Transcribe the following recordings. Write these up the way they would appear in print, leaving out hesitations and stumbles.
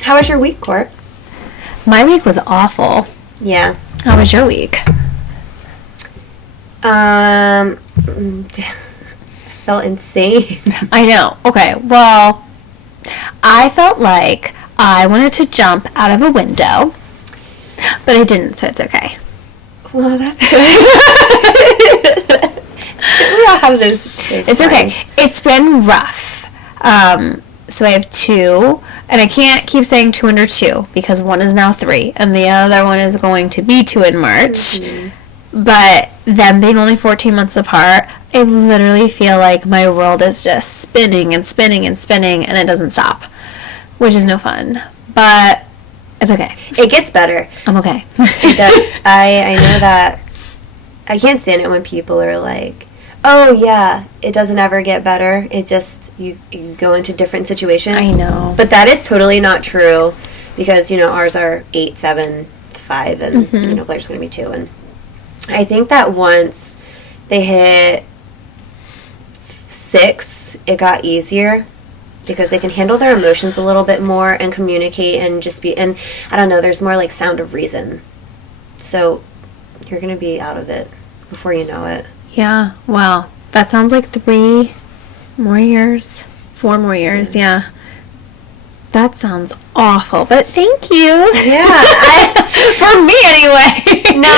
How was your week, Court? My week was awful. Yeah. How was your week? I felt insane. I know. Okay, well, I felt like I wanted to jump out of a window, but I didn't, so it's okay. Well, that's good. We all have those It's okay. It's been rough. So I have 2, and I can't keep saying 2 under 2 because one is now 3, and the other one is going to be 2 in March. Mm-hmm. But them being only 14 months apart, I literally feel like my world is just spinning and spinning and spinning, and it doesn't stop, which is no fun. But it's okay. It gets better. I'm okay. It does. I know that. I can't stand it when people are like, oh yeah, it doesn't ever get better. It just, you go into different situations. I know. But that is totally not true because, ours are 8, 7, 5, and, Mm-hmm. Blair's going to be 2. And I think that once they hit 6, it got easier because they can handle their emotions a little bit more and communicate and just be, and I don't know, there's more like sound of reason. So you're going to be out of it before you know it. Yeah, well, that sounds like 3 more years, 4 more years, yeah. That sounds awful, but thank you. Yeah. For me, anyway. No,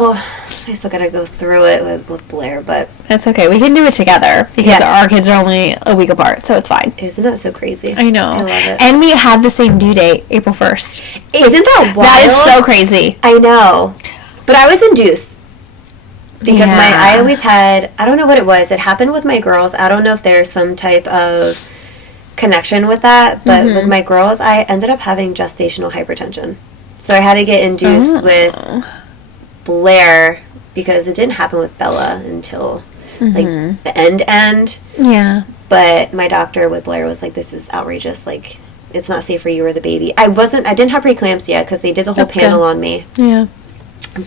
well, I still gotta go through it with Blair, but... That's okay. We can do it together because our kids are only a week apart, so it's fine. Isn't that so crazy? I know. I love it. And we have the same due date, April 1st. Isn't that wild? That is so crazy. I know. But I was induced. Because I always had, I don't know what it was. It happened with my girls. I don't know if there's some type of connection with that. But with my girls, I ended up having gestational hypertension. So I had to get induced with Blair because it didn't happen with Bella until like the end. Yeah. But my doctor with Blair was like, this is outrageous. Like, it's not safe for you or the baby. I didn't have preeclampsia because they did the whole panel on me. Yeah.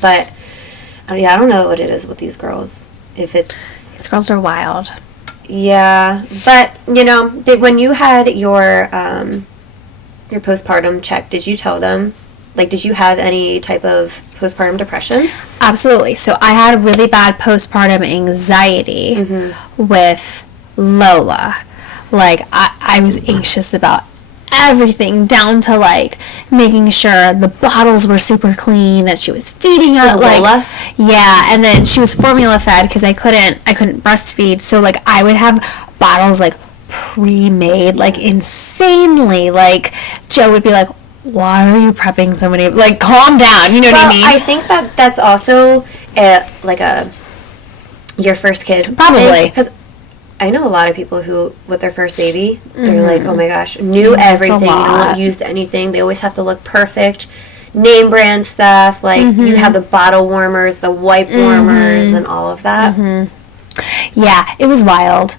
But... I don't know what it is with these girls. If it's... These girls are wild. Yeah. But, when you had your postpartum check, did you tell them, did you have any type of postpartum depression? Absolutely. So I had really bad postpartum anxiety with Lola. I was anxious about everything down to making sure the bottles were super clean, that she was feeding us Lola? Yeah, and then she was formula fed because I couldn't breastfeed, so I would have bottles pre-made insanely. Joe would be like, why are you prepping so many, calm down, you know what I mean? I think that's also your first kid probably, because I know a lot of people who, with their first baby, they're like, oh my gosh, knew everything, they don't use anything, they always have to look perfect, name brand stuff, you have the bottle warmers, the wipe warmers, and all of that. Yeah, it was wild.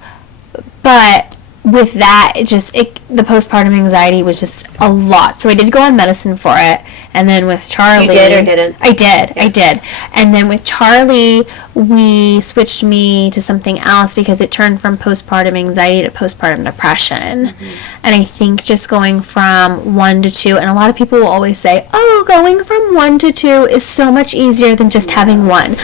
But with that, the postpartum anxiety was just a lot. So I did go on medicine for it. And then with Charlie... You did or didn't? I did. Yeah. I did. And then with Charlie, we switched me to something else because it turned from postpartum anxiety to postpartum depression. And I think just going from 1 to 2, and a lot of people will always say, oh, going from 1 to 2 is so much easier than just having 1.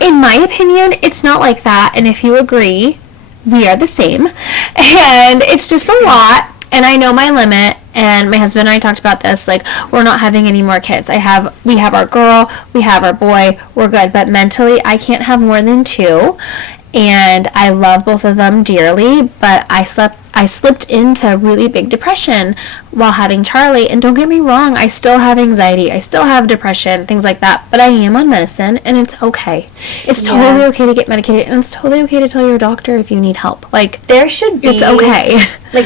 In my opinion, it's not like that. And if you agree... we are the same, and it's just a lot, and I know my limit, and my husband and I talked about this, we're not having any more kids. We have our girl, we have our boy, we're good, but mentally, I can't have more than 2, and I love both of them dearly, but I slipped into really big depression while having Charlie, and don't get me wrong, I still have anxiety, I still have depression, things like that, but I am on medicine, and it's okay. It's totally okay to get medicated, and it's totally okay to tell your doctor if you need help. There should be... It's okay.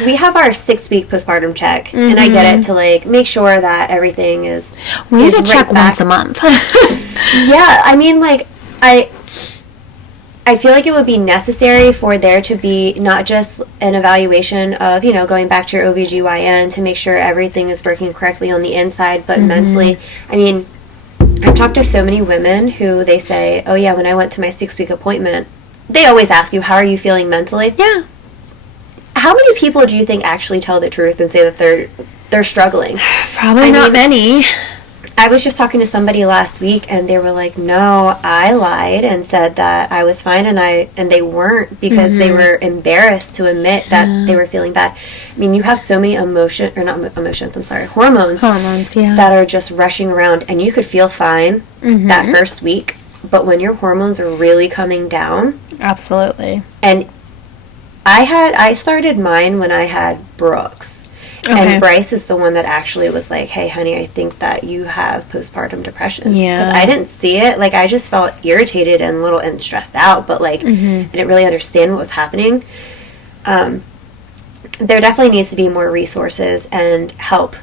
we have our 6-week postpartum check, and I get it to, make sure that everything is... We need to check once a month. Yeah, I mean, I feel like it would be necessary for there to be not just an evaluation of, going back to your OBGYN to make sure everything is working correctly on the inside, but mentally. I mean, I've talked to so many women who they say, oh yeah, when I went to my 6-week appointment, they always ask you, how are you feeling mentally? Yeah. How many people do you think actually tell the truth and say that they're struggling? Probably not many. I was just talking to somebody last week, and they were like, no, I lied and said that I was fine, and they weren't, because they were embarrassed to admit that they were feeling bad. I mean, you have so many hormones that are just rushing around, and you could feel fine that first week, but when your hormones are really coming down. Absolutely. And I started mine when I had Brooks. Okay. And Bryce is the one that actually was like, hey, honey, I think that you have postpartum depression. Yeah. Because I didn't see it. Like, I just felt irritated and and stressed out, but, like, I didn't really understand what was happening. There definitely needs to be more resources and help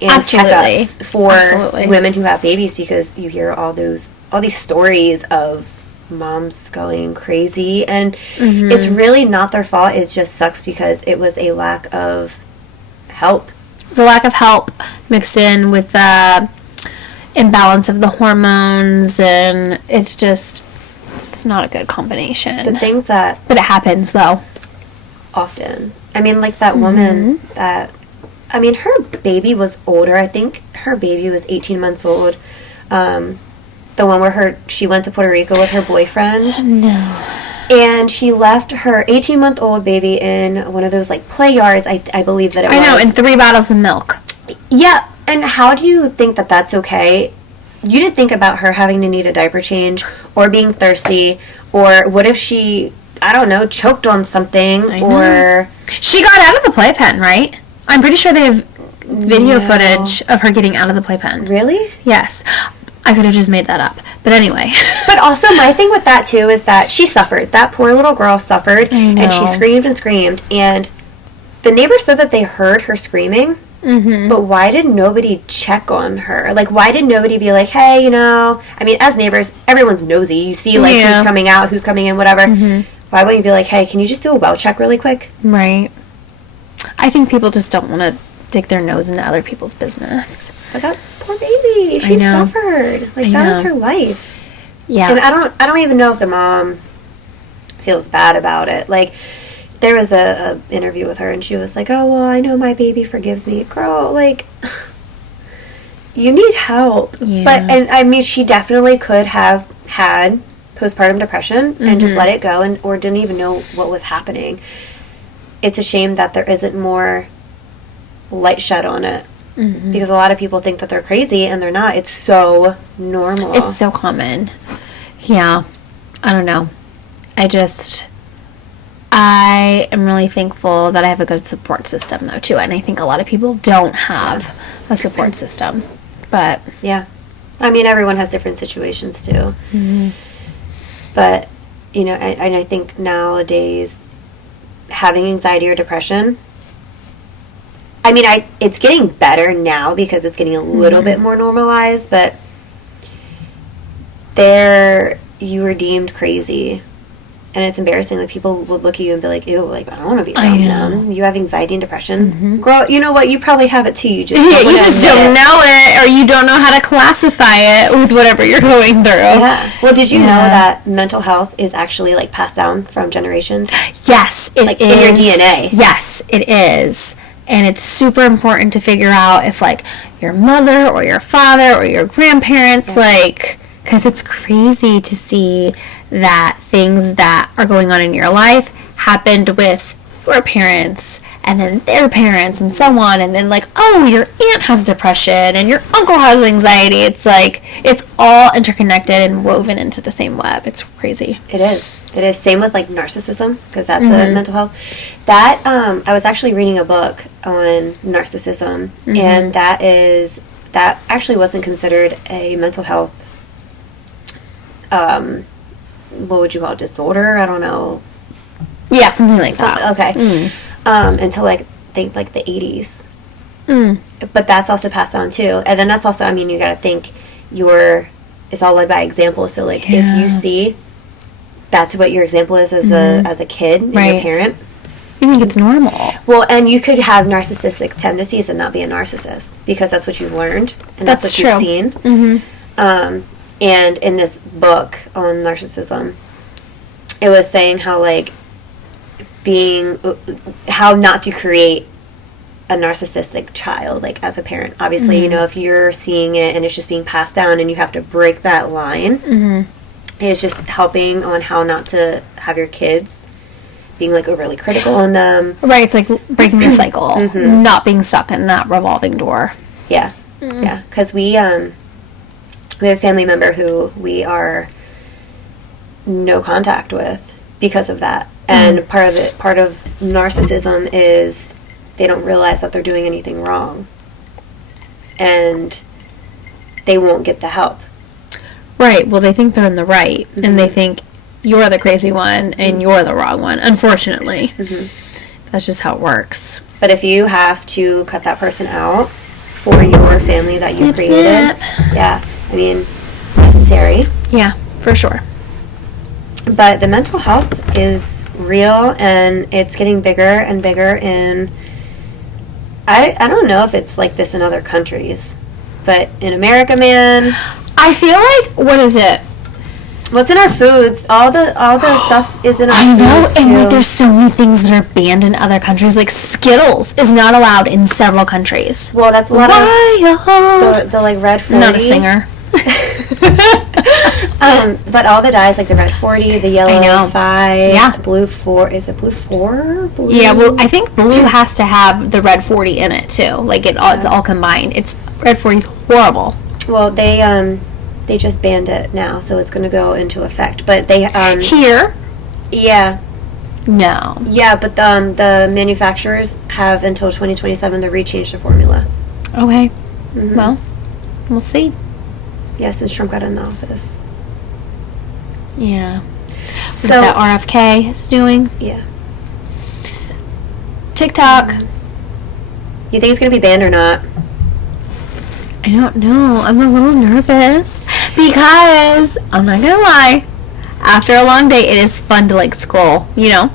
and checkups for women who have babies, because you hear all these stories of moms going crazy, and it's really not their fault. It just sucks because it was a lack of help. It's a lack of help mixed in with the imbalance of the hormones, and it's not a good combination. The things that... But it happens, though. Often. I mean, like that woman that... I mean, her baby was older. I think her baby was 18 months old. The one where she went to Puerto Rico with her boyfriend. No. And she left her 18-month-old baby in one of those, like, play yards, I believe that it was. I know, and 3 bottles of milk. Yeah, and how do you think that that's okay? You didn't think about her having to need a diaper change, or being thirsty, or what if she, I don't know, choked on something, or... She got out of the playpen, right? I'm pretty sure they have video footage of her getting out of the playpen. Really? Yes. I could have just made that up. But anyway. But also, my thing with that, too, is that she suffered. That poor little girl suffered, and she screamed and screamed. And the neighbors said that they heard her screaming, but why did nobody check on her? Like, why did nobody be like, hey, I mean, as neighbors, everyone's nosy. You see, like, who's coming out, who's coming in, whatever. Why wouldn't you be like, hey, can you just do a well check really quick? Right. I think people just don't want to dig their nose into other people's business. But that poor baby, she suffered. Like, that was her life. Yeah. And I don't even know if the mom feels bad about it. Like, there was a interview with her, and she was like, oh, well, I know my baby forgives me. Girl, like, you need help. Yeah. But, and I mean, she definitely could have had postpartum depression and just let it go, or didn't even know what was happening. It's a shame that there isn't more light shed on it, because a lot of people think that they're crazy, and they're not. It's so normal. It's so common. Yeah. I don't know. I am really thankful that I have a good support system, though, too. And I think a lot of people don't have a support system. But yeah. I mean, everyone has different situations, too. But, and I think nowadays, having anxiety or depression, I mean, it's getting better now because it's getting a little bit more normalized, but you were deemed crazy. And it's embarrassing that people would look at you and be like, ew, like, I don't want to be around them. You have anxiety and depression. Girl, you know what? You probably have it too. You just don't know it, or you don't know how to classify it with whatever you're going through. Yeah. Well, did you know that mental health is actually, like, passed down from generations? Yes, it is. In your DNA. Yes, it is. And it's super important to figure out if, like, your mother or your father or your grandparents, like, because it's crazy to see that things that are going on in your life happened with your parents and then their parents and so on, and then, like, oh, your aunt has depression and your uncle has anxiety. It's like, it's all interconnected and woven into the same web. It's crazy. It is. Same with, like, narcissism, because that's a mental health. That, I was actually reading a book on narcissism, and that actually wasn't considered a mental health, what would you call it, disorder? I don't know. Yeah, something like that. Okay. Until, like, I think, like, the 80s. But that's also passed on, too. And then that's also, I mean, you got to think it's all led by example. So, like, if you see that's what your example is as a kid and your parent. You think it's normal. Well, and you could have narcissistic tendencies and not be a narcissist, because that's what you've learned and that's what you've seen. And in this book on narcissism, it was saying how, like, how not to create a narcissistic child, like, as a parent. Obviously, you know, if you're seeing it and it's just being passed down and you have to break that line, it's just helping on how not to have your kids being, like, overly critical on them. Right, it's like breaking the cycle, not being stuck in that revolving door. Yeah, yeah, because we have a family member who we are no contact with because of that. And part of narcissism is they don't realize that they're doing anything wrong, and they won't get the help. Right. Well, they think they're in the right, and they think you're the crazy one and you're the wrong one. Unfortunately, that's just how it works. But if you have to cut that person out for your family that you created, yeah, I mean, it's necessary. Yeah, for sure. But the mental health is real, and it's getting bigger and bigger. And I don't know if it's like this in other countries, but in America, man, I feel like, what is it? What's in our foods? All the stuff is in our foods. I know, and like there's so many things that are banned in other countries. Like Skittles is not allowed in several countries. Well, that's a lot of the like red 40. Not a singer. But all the dyes, like the red 40, the yellow 5, blue 4. Is it blue 4? Blue? Yeah, well, I think blue has to have the red 40 in it too. Like it's all combined. It's red 40 is horrible. Well, they just banned it now, so it's going to go into effect. But they here, yeah, no, yeah, but the manufacturers have until 2027 to rechange the formula. Okay, well, we'll see. Yeah, since Trump got in the office. Yeah. So that RFK is doing. Yeah. TikTok. You think it's going to be banned or not? I don't know. I'm a little nervous because I'm not gonna lie. After a long day, it is fun to like scroll. You know.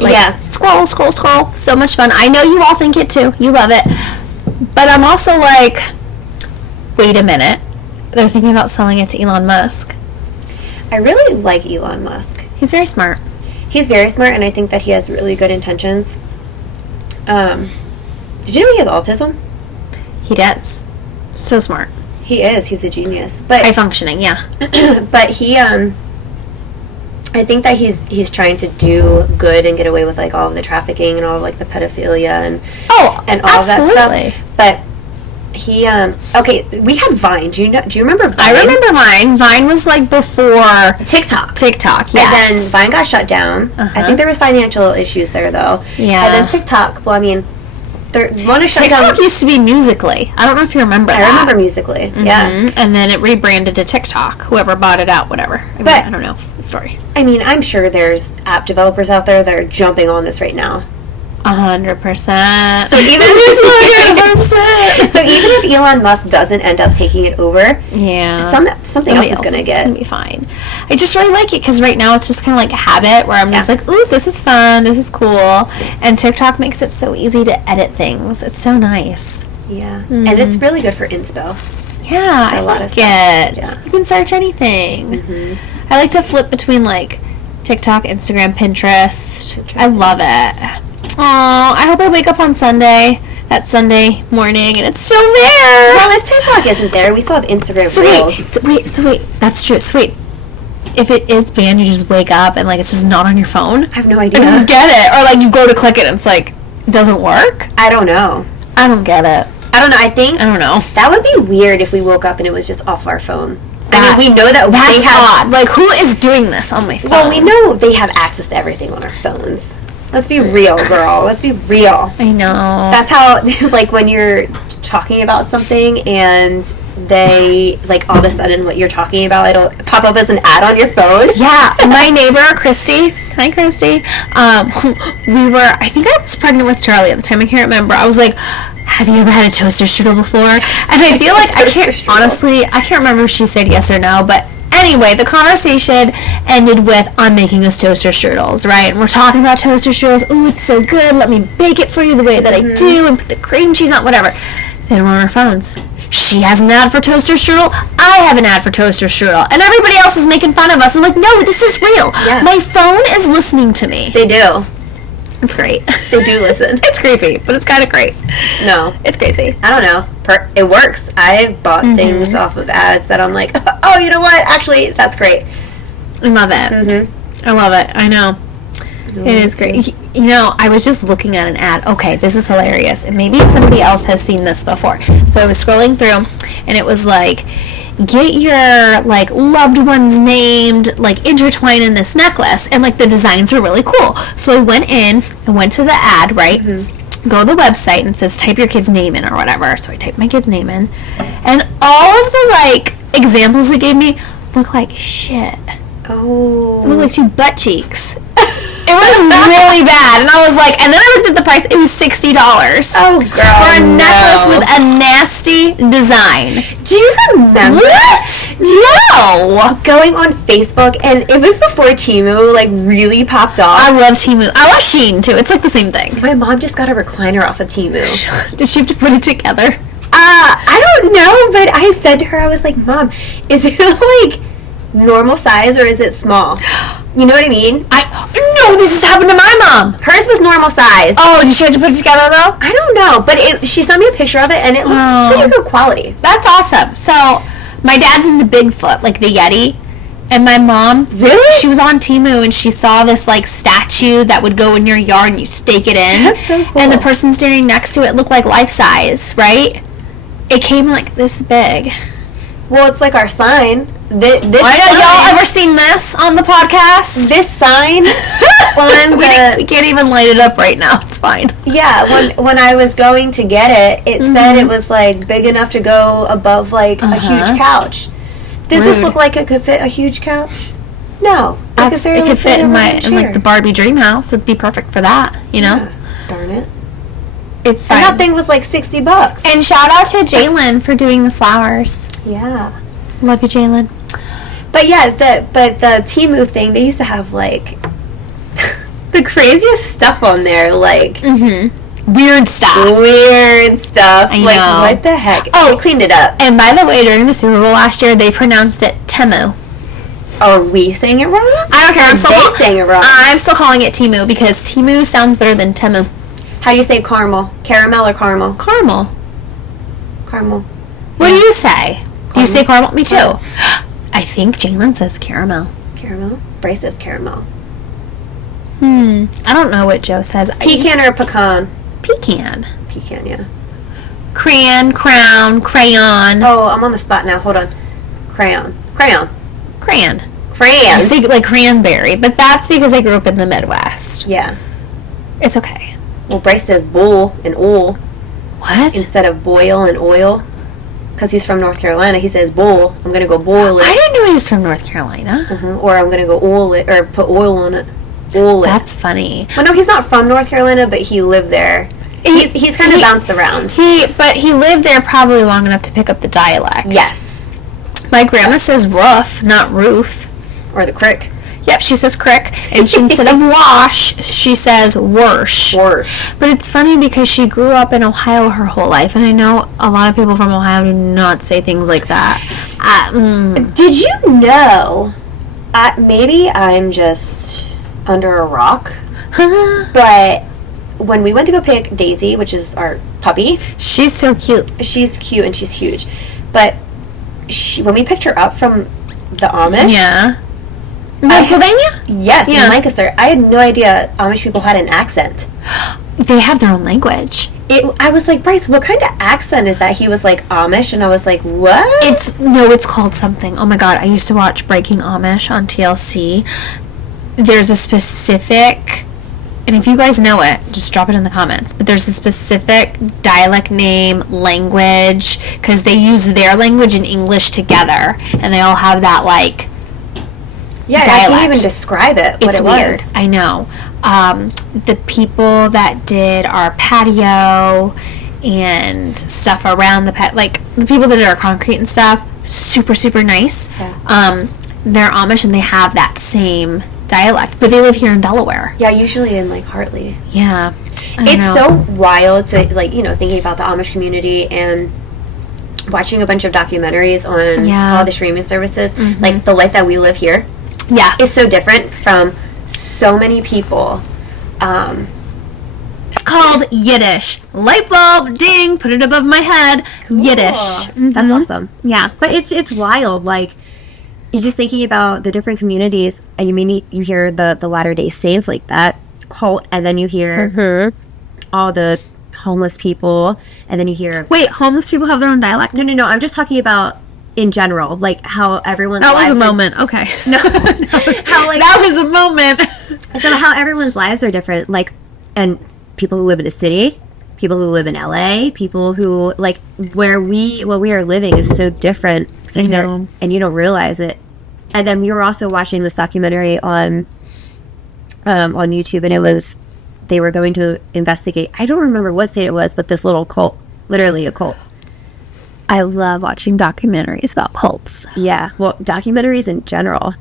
Like, scroll. So much fun. I know you all think it too. You love it. But I'm also like, wait a minute. They're thinking about selling it to Elon Musk. I really like Elon Musk. He's very smart. He's very smart, and I think that he has really good intentions. Did you know he has autism? He does. So smart. He is. He's a genius. But high functioning, yeah. But he, I think that he's trying to do good and get away with like all of the trafficking and all of like the pedophilia and all absolutely. of that stuff. But he, okay, we had Vine. Do you remember Vine? I remember Vine. Vine was like before TikTok, yes. And then Vine got shut down. I think there was financial issues there though. Yeah. And then TikTok, well, I mean, TikTok used to be Musical.ly. I don't know if you remember that. I remember Musical.ly, yeah. And then it rebranded to TikTok. Whoever bought it out, whatever. I don't know the story. I mean, I'm sure there's app developers out there that are jumping on this right now. 100%. So even if Elon Musk doesn't end up taking it over, something else is gonna get. It's gonna be fine. I just really like it because right now it's just kind of like habit where I'm just like, ooh, this is fun, this is cool, and TikTok makes it so easy to edit things. It's so nice. Yeah, and it's really good for inspo. Yeah, I like it. Yeah. You can search anything. I like to flip between like TikTok, Instagram, Pinterest. I love it. Oh, I hope I wake up on that Sunday morning, and it's still there. Well, if TikTok isn't there, we still have Instagram Reels. So wait, that's true. So wait, if it is banned, you just wake up and like it's just not on your phone? I have no idea. I don't get it. Or like you go to click it and it's like, it doesn't work? I don't know. I don't get it. I don't know. I don't know. That would be weird if we woke up and it was just off our phone. I mean, we know that that's odd. Like, who is doing this on my phone? Well, we know they have access to everything on our phones. Let's be real, girl. Let's be real. I know. That's how, like, when you're talking about something and they, like, all of a sudden what you're talking about, it'll pop up as an ad on your phone. Yeah. My neighbor, Christy. Hi, Christy. I think I was pregnant with Charlie at the time. I can't remember. I was like, have you ever had a toaster strudel before? And I feel like I can't remember if she said yes or no, but anyway, the conversation ended with, I'm making us toaster strudels, right? And we're talking about toaster strudels. Ooh, it's so good. Let me bake it for you the way that I do and put the cream cheese on, whatever. They were on our phones. she has an ad for toaster strudel, I have an ad for toaster strudel, and everybody else is making fun of us. I'm like, no, this is real. Yeah. My phone is listening to me. They do. It's great. They do listen. It's creepy, but it's kind of great. No. It's crazy. I don't know. It works. I've bought things off of ads that I'm like, oh, you know what? Actually, that's great. I love it. I love it. I know. It is great. You know, I was just looking at an ad. Okay, this is hilarious. And maybe somebody else has seen this before. So I was scrolling through, and it was like, get your, like, loved ones named, like, intertwined in this necklace. And, like, the designs were really cool. So I went in and went to the ad, right? Go to the website, and it says, type your kid's name in or whatever. So I typed my kid's name in. And all of the, like, examples they gave me look like shit. Oh. It looked like 2 butt cheeks. It was really bad. And I was like, and then I looked at the price. It was $60. Oh, girl. For a necklace with a nasty design. Do you remember? What? No. Going on Facebook, and it was before Temu, like, really popped off. I love Temu. I love Shein, too. It's like the same thing. My mom just got a recliner off of Temu. Did she have to put it together? I don't know, but I said to her, I was like, Mom, is it, like, normal size, or is it small? You know what I mean? No, this has happened to my mom. Hers was normal size. Oh, did she have to put it together, though? I don't know, but she sent me a picture of it, and it looks pretty good quality. That's awesome. So, my dad's into Bigfoot, like the Yeti. And my mom, really? She was on Temu, and she saw this, like, statue that would go in your yard, and you stake it in. That's so cool. And the person standing next to it looked like life size, right? It came, like, this big. Well, it's like our sign. This I know, sign, y'all ever seen this on the podcast? This sign on we can't even light it up right now. It's fine. Yeah, when I was going to get it said it was, like, big enough to go above, like, a huge couch. Does this look like it could fit a huge couch? No. It could fit in like the Barbie dream house. It'd be perfect for that, you know? Yeah. Darn it. It's fine. And that thing was like $60. And shout out to Jalen for doing the flowers. Yeah. Love you, Jalen. But yeah, the Temu thing, they used to have, like, the craziest stuff on there, like weird stuff. I like, know. What the heck? Oh, they cleaned it up. And by the way, during the Super Bowl last year, they pronounced it Temu. Are we saying it wrong? I don't care. I'm saying it wrong. I'm still calling it Temu because Temu sounds better than Temu. How do you say caramel? Caramel or caramel? Caramel. Caramel. What do you say? Caramel. Do you say caramel? Me too. I think Jalen says caramel. Caramel? Bryce says caramel. I don't know what Joe says. Pecan or pecan? Pecan. Pecan, yeah. Crayon, crown, crayon. Oh, I'm on the spot now. Hold on. Crayon. Crayon. I say like cranberry, but that's because I grew up in the Midwest. Yeah. It's okay. Well, Bryce says boil and oil. What? Instead of boil and oil. Because he's from North Carolina, he says boil. I'm going to go boil it. I didn't know he was from North Carolina. Or I'm going to go oil it, or put oil on it. Oil it. That's funny. Well, no, he's not from North Carolina, but he lived there. He's kind of bounced around. But he lived there probably long enough to pick up the dialect. Yes. My grandma says roof, not roof. Or the crick. Yep, she says crick. And she, instead of wash, she says worsh. Worsh. But it's funny because she grew up in Ohio her whole life. And I know a lot of people from Ohio do not say things like that. Did you know, maybe I'm just under a rock, but when we went to go pick Daisy, which is our puppy. She's so cute. She's cute and she's huge. But when we picked her up from the Amish. Yeah. Pennsylvania? Yes, in Lancaster. I had no idea Amish people had an accent. They have their own language. I was like, Bryce, what kind of accent is that? He was like, Amish, and I was like, what? It's called something. Oh my god, I used to watch Breaking Amish on TLC. There's a specific, and if you guys know it, just drop it in the comments, but there's a specific dialect name, language, because they use their language and English together, and they all have that, like, yeah, dialect. I can't even describe it. What it's it weird. Was. I know. The people that did our patio and stuff around the like the people that did our concrete and stuff, super super nice. Yeah. They're Amish and they have that same dialect, but they live here in Delaware. Yeah, usually in like Hartley. Yeah, it's so wild to thinking about the Amish community and watching a bunch of documentaries on all the streaming services, like the life that we live here, is so different from so many people. It's called Yiddish. Light bulb, ding, put it above my head. Cool. Yiddish. That's awesome. Yeah. But it's wild. Like, you're just thinking about the different communities, and you hear the Latter-day Saints, like that cult, and then you hear all the homeless people, and then you hear... Wait, homeless people have their own dialect? No. I'm just talking about in general, like how everyone's lives... That was a moment. Okay. No. That was a moment. So how everyone's lives are different, like, and people who live in a city, people who live in LA, people who, like, where we are living is so different. I know. And you don't realize it. And then we were also watching this documentary on YouTube, and they were going to investigate, I don't remember what state it was, but this little cult, literally a cult. I love watching documentaries about cults. Yeah, well, documentaries in general.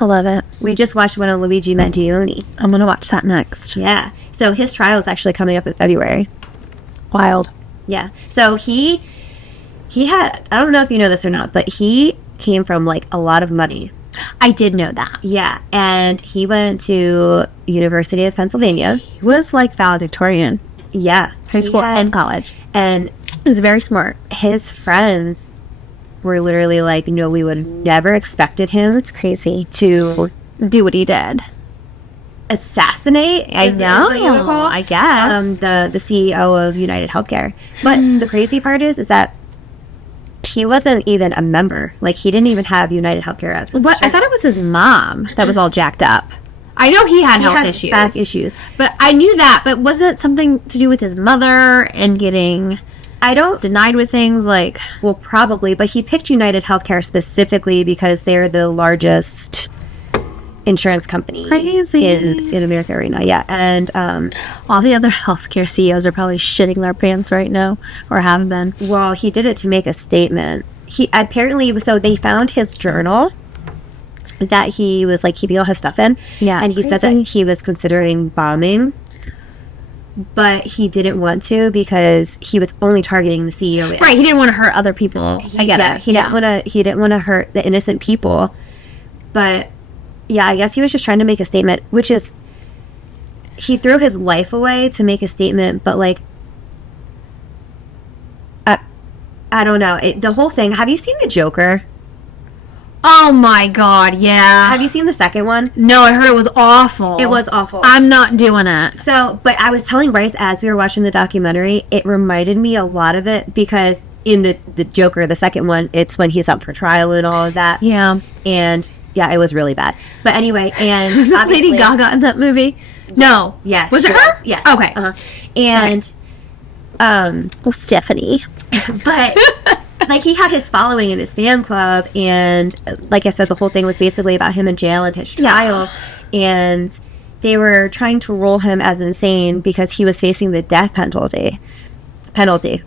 I love it. We just watched one on Luigi Mangione. I'm going to watch that next. Yeah. So his trial is actually coming up in February. Wild. Yeah. So he had, I don't know if you know this or not, but he came from, like, a lot of money. I did know that. Yeah. And he went to University of Pennsylvania. He was, like, valedictorian. Yeah. High school and college. And he was very smart. His friends were literally like, no, we would have never expected him. It's crazy. To do what he did. Assassinate, I know. Is what you would call, I guess. The CEO of United Healthcare. But the crazy part is that he wasn't even a member. Like, he didn't even have United Healthcare as his I thought it was his mom that was all jacked up. I know he had health issues. Back issues. But I knew that. But wasn't it something to do with his mother and getting... denied with things like... Well, probably. But he picked United Healthcare specifically because they're the largest insurance company in America right now. Yeah. And all the other healthcare CEOs are probably shitting their pants right now, or have been. Well, he did it to make a statement. He apparently... So they found his journal that he was, like, keeping all his stuff in. Yeah. And he said that he was considering bombing, but he didn't want to because he was only targeting the CEO. Right. He didn't want to hurt other people. I get it. He didn't want to hurt the innocent people. But yeah, I guess he was just trying to make a statement, which is, he threw his life away to make a statement, but, like, I don't know. The whole thing, have you seen The Joker? Oh my god, yeah. Have you seen the second one? No, I heard it was awful. It was awful. I'm not doing it. So, but I was telling Bryce as we were watching the documentary, it reminded me a lot of it because in the Joker, the second one, it's when he's up for trial and all of that. Yeah. And yeah, it was really bad. But anyway, and was it Lady Gaga in that movie? No. Yes. Was it her? Yes. Okay. And Stephanie. But like, he had his following in his fan club, and like I said, the whole thing was basically about him in jail and his trial, and they were trying to roll him as insane because he was facing the death penalty. Penalty,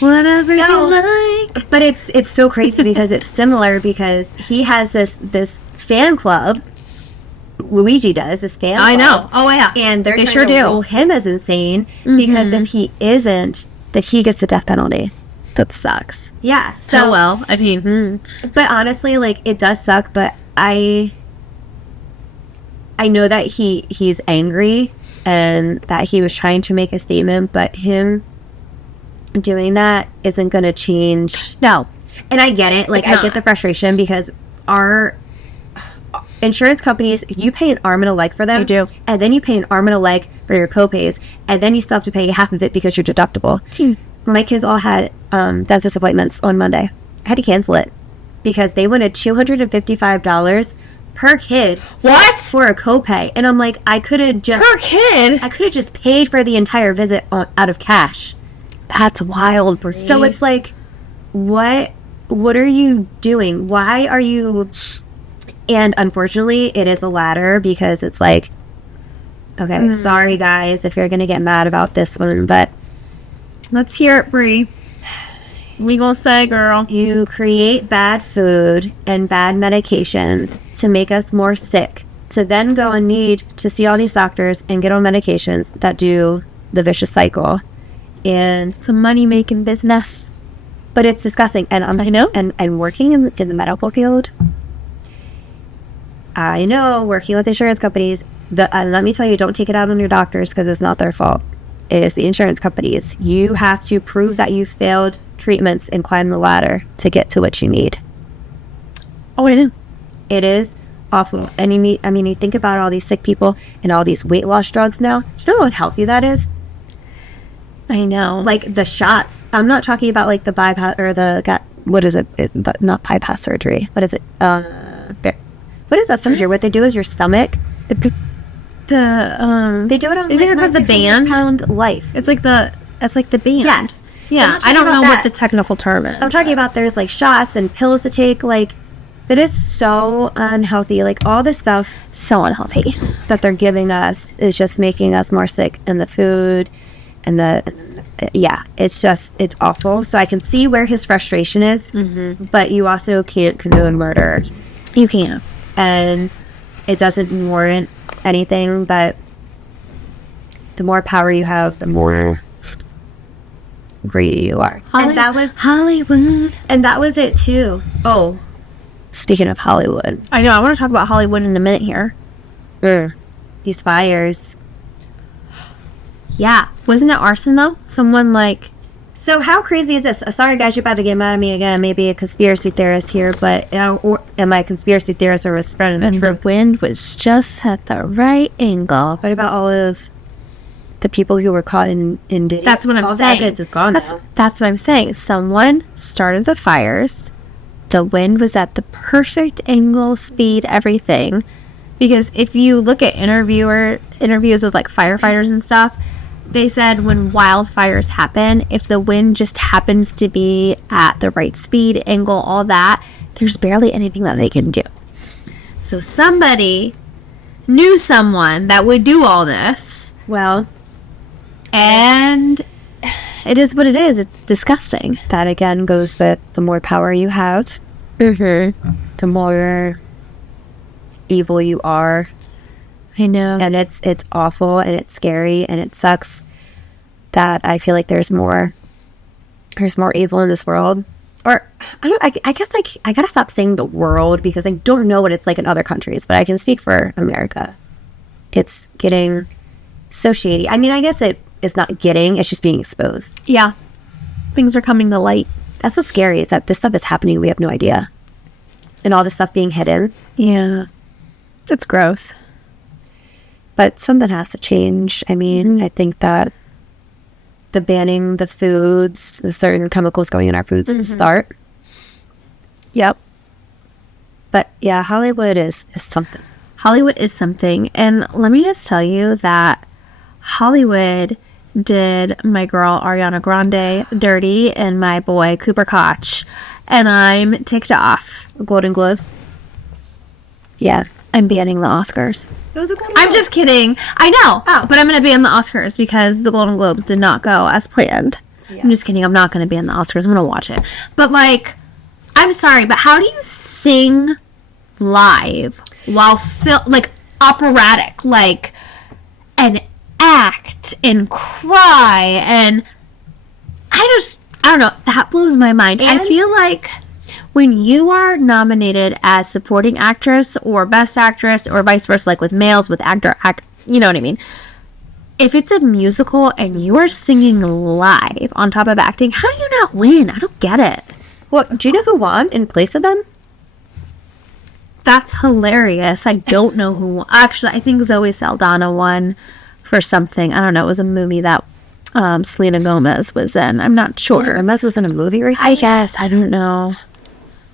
whatever you like. But it's so crazy because it's similar, because he has this fan club. Luigi does, this fan club. I know. Oh yeah. And they're trying to roll him as insane because if he isn't, that he gets the death penalty. That sucks. Yeah. So oh well, I mean, but honestly, like, it does suck, but I know that he's angry and that he was trying to make a statement, but him doing that isn't going to change. No. And I get it. Like, I get the frustration because our insurance companies, you pay an arm and a leg for them. You do. And then you pay an arm and a leg for your copays. And then you still have to pay half of it because you're deductible. My kids all had dentist appointments on Monday. I had to cancel it because they wanted $255 per kid. What? For a copay. And I'm like, I could have just... Per kid? I could have just paid for the entire visit out of cash. That's wild, Bree. So it's like, what are you doing? Why are you... And unfortunately, it is a ladder because it's like, okay, sorry guys if you're going to get mad about this one, but... Let's hear it, Bree. We gonna say, girl. You create bad food and bad medications to make us more sick, to then go and need to see all these doctors and get on medications that do the vicious cycle. And it's a money-making business. But it's disgusting. And I know. And working in the medical field, I know, working with insurance companies, let me tell you, don't take it out on your doctors because it's not their fault. It is the insurance companies. You have to prove that you failed treatments and climb the ladder to get to what you need. Oh, I know. It is awful. And you think about all these sick people and all these weight loss drugs now. Do you know how unhealthy that is? I know. Like the shots. I'm not talking about like the bypass or what is it? Not bypass surgery. What is it? What is that surgery? What they do is your stomach. They do it on the band pound life. It's like the band. Yes. Yeah. I don't know what the technical term is. I'm talking about there's like shots and pills to take. Like it is so unhealthy. Like all this stuff, so unhealthy that they're giving us is just making us more sick. And the food, and it's awful. So I can see where his frustration is, but you also can't condone murder. You can't. And it doesn't warrant anything, but the more power you have, the more greedy you are. And that was Hollywood. And that was it too. Oh, speaking of Hollywood. I know, I want to talk about Hollywood in a minute here. These fires. Yeah. Wasn't it arson though? Someone like... So how crazy is this? Sorry guys, you're about to get mad at me again. Maybe a conspiracy theorist here, but am I a conspiracy theorist or was spreading the truth? The wind was just at the right angle. What about all of the people who were caught in Diddy? That's what I'm saying. All the evidence is gone now. That's what I'm saying. Someone started the fires. The wind was at the perfect angle, speed, everything. Because if you look at interviews with like firefighters and stuff, they said when wildfires happen, if the wind just happens to be at the right speed, angle, all that, there's barely anything that they can do. So somebody knew someone that would do all this. Well, and it is what it is. It's disgusting. That again goes with the more power you have, the more evil you are. I know. And it's awful and it's scary and it sucks that I feel like there's more evil in this world. Or I guess I gotta stop saying the world because I don't know what it's like in other countries, but I can speak for America. It's getting so shady. I mean, I guess it's not it's just being exposed. Yeah. Things are coming to light. That's what's scary is that this stuff is happening. We have no idea. And all this stuff being hidden. Yeah. It's gross. But something has to change. I mean, I think that the banning the foods, the certain chemicals going in our foods is a start. Yep. But yeah, Hollywood is something. Hollywood is something. And let me just tell you that Hollywood did my girl Ariana Grande dirty and my boy Cooper Koch. And I'm ticked off. Golden Globes. Yeah. I'm banning the Oscars. It was a Golden I'm Globe. just kidding. I know. Oh. But I'm going to ban the Oscars because the Golden Globes did not go as planned. Yeah. I'm just kidding. I'm not going to ban the Oscars. I'm going to watch it. But, like, I'm sorry, but how do you sing live while operatic, like, and act and cry and I don't know. That blows my mind. And I feel like when you are nominated as supporting actress or best actress or vice versa, like with males, with actor, you know what I mean? If it's a musical and you are singing live on top of acting, how do you not win? I don't get it. Well, do you know who won in place of them? That's hilarious. I don't know who won. Actually, I think Zoe Saldana won for something. I don't know. It was a movie that Selena Gomez was in. I'm not sure. Yeah, Gomez was in a movie recently? I guess. I don't know.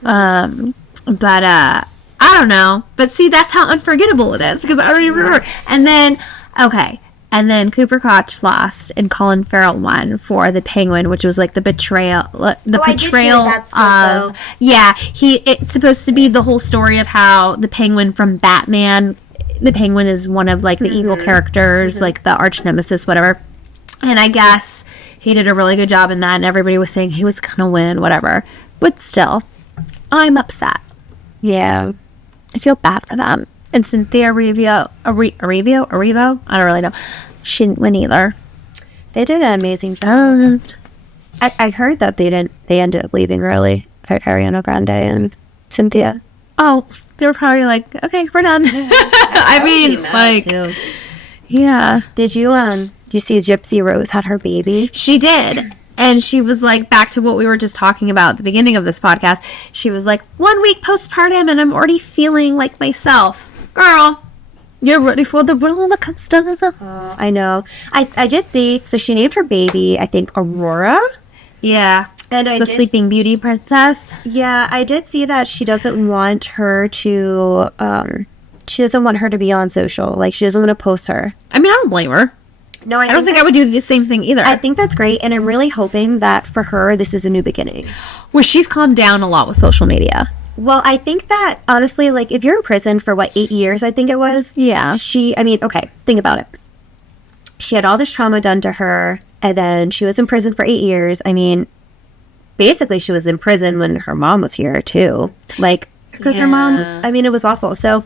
But I don't know. But see, that's how unforgettable it is because I don't even remember. And then, okay. And then Cooper Koch lost and Colin Farrell won for The Penguin, which was like the betrayal of, yeah, it's supposed to be the whole story of how the Penguin from Batman, the Penguin is one of like the evil characters, like the arch nemesis, whatever. And I guess he did a really good job in that and everybody was saying he was gonna win, whatever. But still, I'm upset. Yeah. I feel bad for them. And Cynthia Erivo, I don't really know. She didn't win either. They did an amazing job. I heard that they ended up leaving early. Ariana Grande and Cynthia. Oh, they were probably like, okay, we're done. I mean, like, yeah. Did you see Gypsy Rose had her baby? She did. And she was like, back to what we were just talking about at the beginning of this podcast. She was like, 1 week postpartum and I'm already feeling like myself. Girl, you're ready for the roller coaster. I know. I did see, so she named her baby, I think, Aurora. Yeah. And the Sleeping Beauty princess. Yeah, I did see that she doesn't want her to, be on social. Like, she doesn't want to post her. I mean, I don't blame her. No, I don't think I would do the same thing either. I think that's great, and I'm really hoping that for her, this is a new beginning. Well, she's calmed down a lot with social media. Well, I think that, honestly, like, if you're in prison for, 8 years, I think it was? Yeah. Okay, think about it. She had all this trauma done to her, and then she was in prison for 8 years. I mean, basically, she was in prison when her mom was here, too. Like, because her mom, it was awful. So,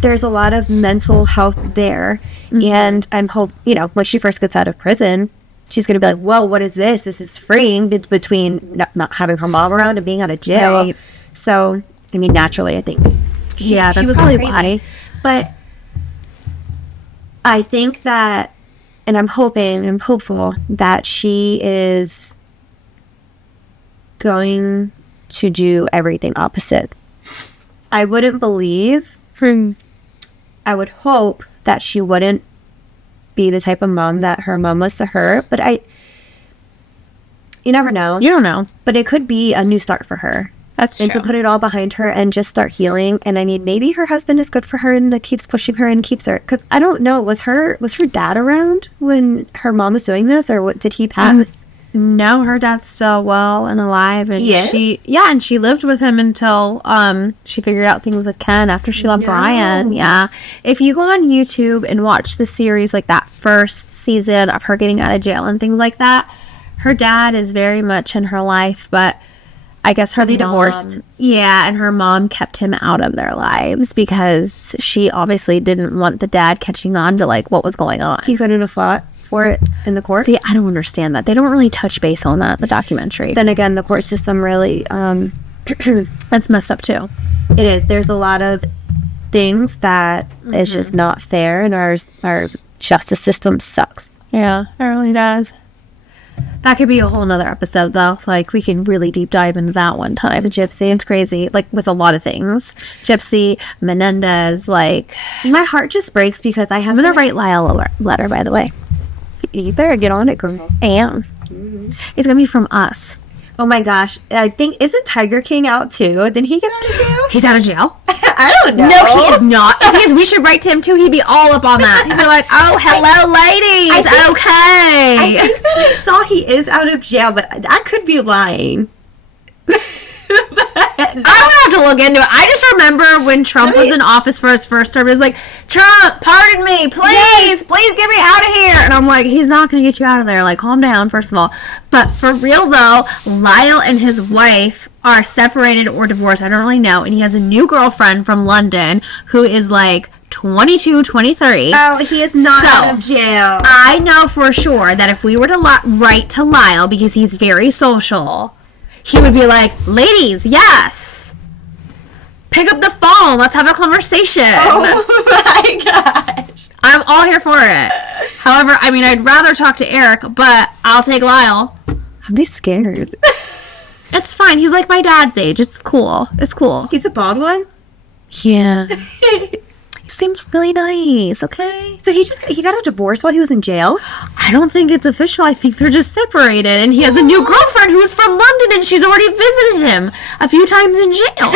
there's a lot of mental health there. Mm-hmm. And I'm when she first gets out of prison, she's going to be like, whoa, what is this? This is freeing between not having her mom around and being out of jail. Right. So, naturally, I think. That's probably why. But I think that, and I'm hopeful that she is going to do everything opposite. I would hope that she wouldn't be the type of mom that her mom was to her, but you never know. You don't know. But it could be a new start for her. That's true. And to put it all behind her and just start healing. And maybe her husband is good for her and keeps pushing her and keeps her. Because I don't know, was her dad around when her mom was doing this, or what did he pass? No, her dad's still well and alive, and she lived with him until she figured out things with Ken after she left Brian. Yeah, if you go on YouTube and watch the series, like that first season of her getting out of jail and things like that, her dad is very much in her life, but I guess her divorced. Yeah, and her mom kept him out of their lives because she obviously didn't want the dad catching on to what was going on. He couldn't have fought for it in the court. See, I don't understand that. They don't really touch base on that, the documentary. Then again, the court system really that's messed up too. It is. There's a lot of things that is just not fair, and our justice system sucks. Yeah, it really does. That could be a whole nother episode, though. We can really deep dive into that one time. The Gypsy. It's crazy. With a lot of things. Gypsy, Menendez, My heart just breaks because I have... I'm going to write Lyle a letter, by the way. You better get on it, girl. I am. It's going to be from us. Oh my gosh. I think, isn't Tiger King out too? Didn't he get out of jail? He's out of jail? I don't know. No, he is not. If he is, we should write to him too. He'd be all up on that. He'd be like, oh, hello, ladies. I think that I saw he is out of jail, but I could be lying. I'm gonna have to look into it. I just remember when Trump was in office for his first term, it was like, Trump, pardon me, please get me out of here. And I'm like, he's not gonna get you out of there. Calm down, first of all. But for real though, Lyle and his wife are separated or divorced. I don't really know. And he has a new girlfriend from London who is 22, 23. Oh, he is not out of jail. I know for sure that if we were to write to Lyle, because he's very social, he would be like, ladies, yes. Pick up the phone. Let's have a conversation. Oh my gosh. I'm all here for it. However, I'd rather talk to Eric, but I'll take Lyle. I'd be scared. It's fine. He's like my dad's age. It's cool. He's a bald one? Yeah. Seems really nice, okay? So he got a divorce while he was in jail? I don't think it's official. I think they're just separated. And he has a new girlfriend who's from London, and she's already visited him a few times in jail.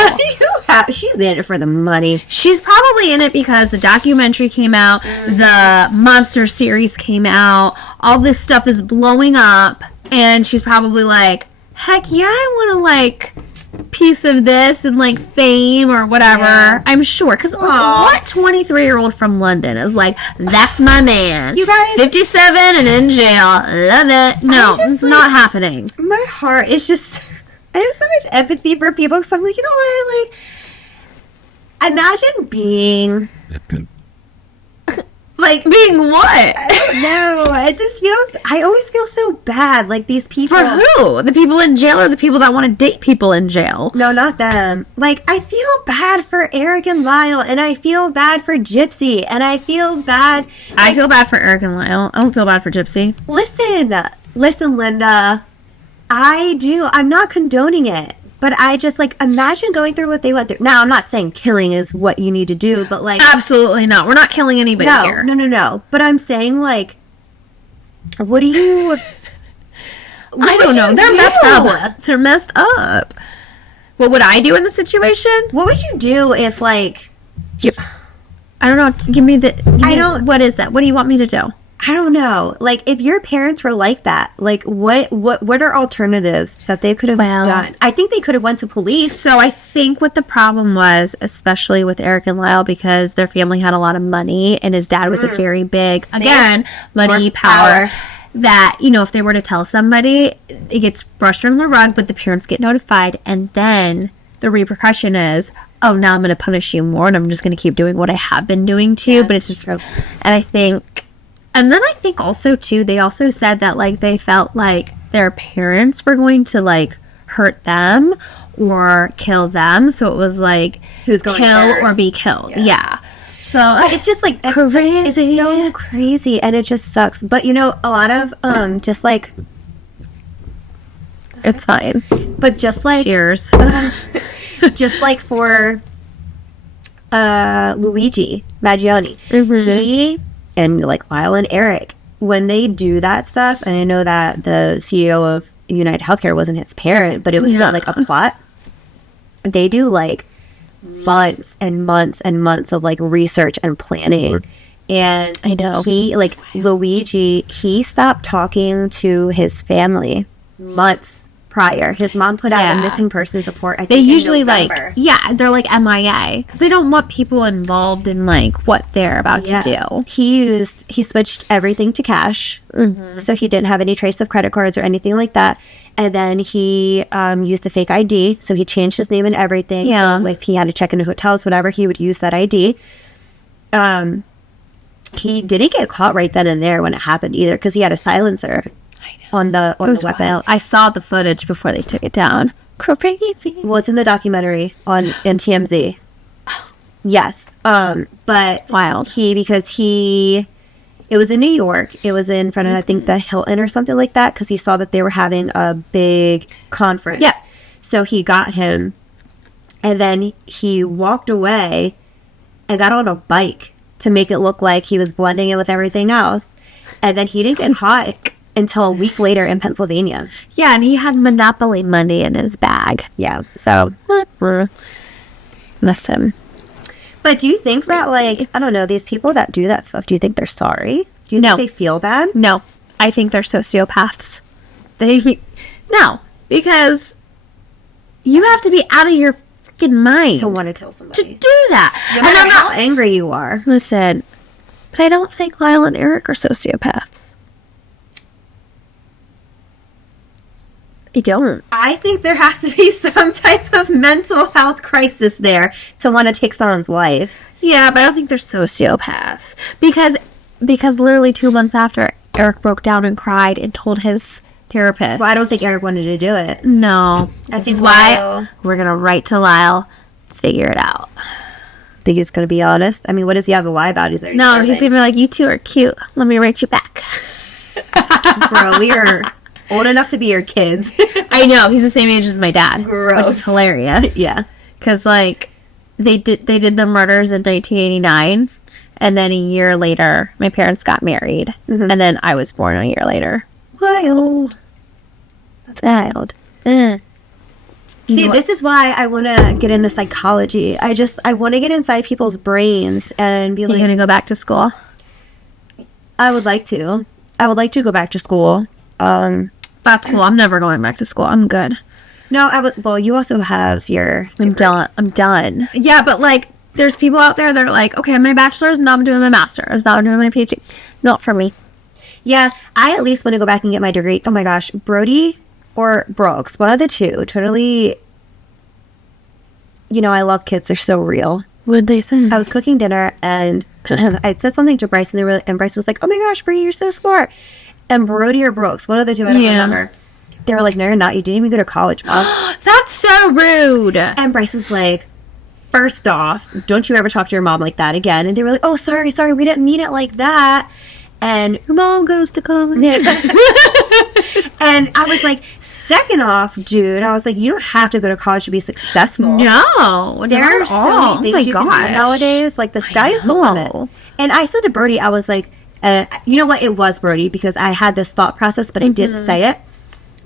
She's in it for the money. She's probably in it because the documentary came out, the Monster series came out, all this stuff is blowing up, and she's probably like, heck yeah, I want to piece of this and fame or whatever. Yeah. I'm sure, because what 23-year-old from London is that's my man, you guys, 57 and in jail, love it. No, it's not happening. My heart is just, I have so much empathy for people, because I'm you know what, imagine being Like, being what? no, it just feels, I always feel so bad. Like, these people. For who? The people in jail or the people that want to date people in jail? No, not them. Like, I feel bad for Eric and Lyle, and I feel bad for Gypsy, and I feel bad. I feel bad for Eric and Lyle. I don't feel bad for Gypsy. Listen, Linda. I do. I'm not condoning it. But I just, like, imagine going through what they went through. Now, I'm not saying killing is what you need to do, but, like... Absolutely not. We're not killing anybody here. No. But I'm saying, like, what do you... I don't know. They're messed up. They're messed up. What would I do in the situation? What would you do if, like... I don't know. What is that? What do you want me to do? I don't know. Like, if your parents were like that, like, what are alternatives that they could have done? I think they could have went to police. So I think what the problem was, especially with Eric and Lyle, because their family had a lot of money and his dad was a very big, again, money, power, that, you know, if they were to tell somebody, it gets brushed under the rug, but the parents get notified, and then the repercussion is, oh, now I'm going to punish you more, and I'm just going to keep doing what I have been doing to you. But it's just, and I think... And then I think also, too, they also said that, like, they felt like their parents were going to, like, hurt them or kill them. So it was, like, who's going kill first? Or be killed. Yeah. So it's just, like, crazy. It's so crazy, and it just sucks. But, you know, a lot of, just, like... It's fine. But just, like... Cheers. Just, like, for Luigi Maggioni. He... And, like, Lyle and Eric, when they do that stuff, and I know that the CEO of United Healthcare wasn't his parent, but it was not, like, a plot. They do, like, months and months and months of, like, research and planning. And I know. Luigi, he stopped talking to his family months prior. His mom put out a missing persons report. I think they usually they're like MIA because they don't want people involved in like what they're about to do. He switched everything to cash, so he didn't have any trace of credit cards or anything like that. And then he used the fake ID, so he changed his name and everything. Yeah, so if he had to check into hotels, whatever, he would use that ID. He didn't get caught right then and there when it happened either, because he had a silencer on the weapon. Wild. I saw the footage before they took it down. Crazy. Well, it's in the documentary on TMZ. Yes. But wild. It was in New York. It was in front of, I think, the Hilton or something like that, because he saw that they were having a big conference. Yeah. So he got him, and then he walked away and got on a bike to make it look like he was blending in with everything else. And then he didn't get caught until a week later in Pennsylvania. Yeah, and he had Monopoly money in his bag. Yeah, so miss him. But do you think that, like, I don't know, these people that do that stuff, do you think they're sorry? Do you think they feel bad? No, I think they're sociopaths. No, because you have to be out of your freaking mind to want to kill somebody. To do that. No matter how angry you are. Listen, but I don't think Lyle and Eric are sociopaths. I don't. I think there has to be some type of mental health crisis there to want to take someone's life. Yeah, but I don't think they're sociopaths. Because literally 2 months after, Eric broke down and cried and told his therapist. Well, I don't think Eric wanted to do it. No. This is why we're going to write to Lyle, figure it out. Think he's going to be honest? I mean, what does he have to lie about? He's going to be like, you two are cute. Let me write you back. Bro, we are... old enough to be your kids. I know. He's the same age as my dad. Gross. Which is hilarious. Yeah. Because, like, they did the murders in 1989. And then a year later, my parents got married. Mm-hmm. And then I was born a year later. Wild. That's wild. Mm. See, this is why I want to get into psychology. I want to get inside people's brains and be like... You're going to go back to school? I would like to. I would like to go back to school. That's cool. I'm never going back to school. I'm good. No, well, you also have your degree. I'm done. Yeah, but like there's people out there that are like, okay, my bachelor's, now I'm doing my master's, now I'm doing my PhD. Not for me. Yeah, I at least want to go back and get my degree. Oh my gosh, Brody or Brooks, one of the two. Totally, you know, I love kids. They're so real. What'd they say? I was cooking dinner and I said something to Bryce, and Bryce was like, "Oh my gosh, Bree, you're so smart." And Brody or Brooks, one of the two, I don't remember. They were like, "No, you're not. You didn't even go to college, Mom." That's so rude. And Bryce was like, "First off, don't you ever talk to your mom like that again." And they were like, "Oh, sorry, we didn't mean it like that." And your mom goes to college. And I was like, second off, dude, I was like, you don't have to go to college to be successful. No, there are so many things you can do nowadays. Like, the sky's the limit. And I said to Brody, I was like, you know what? It was Brody, because I had this thought process, but I didn't say it.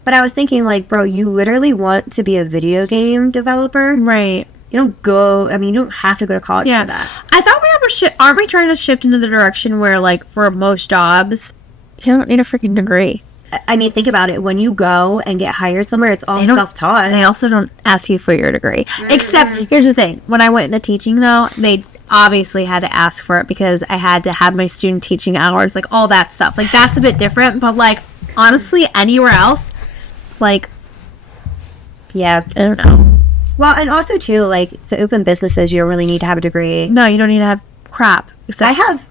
But I was thinking, like, bro, you literally want to be a video game developer. Right. You don't you don't have to go to college for that. I thought we aren't we trying to shift into the direction where, like, for most jobs, you don't need a freaking degree. I mean, think about it. When you go and get hired somewhere, it's all self-taught. And they also don't ask you for your degree. Except, here's the thing. When I went into teaching, though, they obviously had to ask for it because I had to have my student teaching hours, like, all that stuff. Like, that's a bit different. But, like, honestly, anywhere else, like, yeah, I don't know. Well, and also, too, like, to open businesses, you don't really need to have a degree. No, you don't need to have crap. I have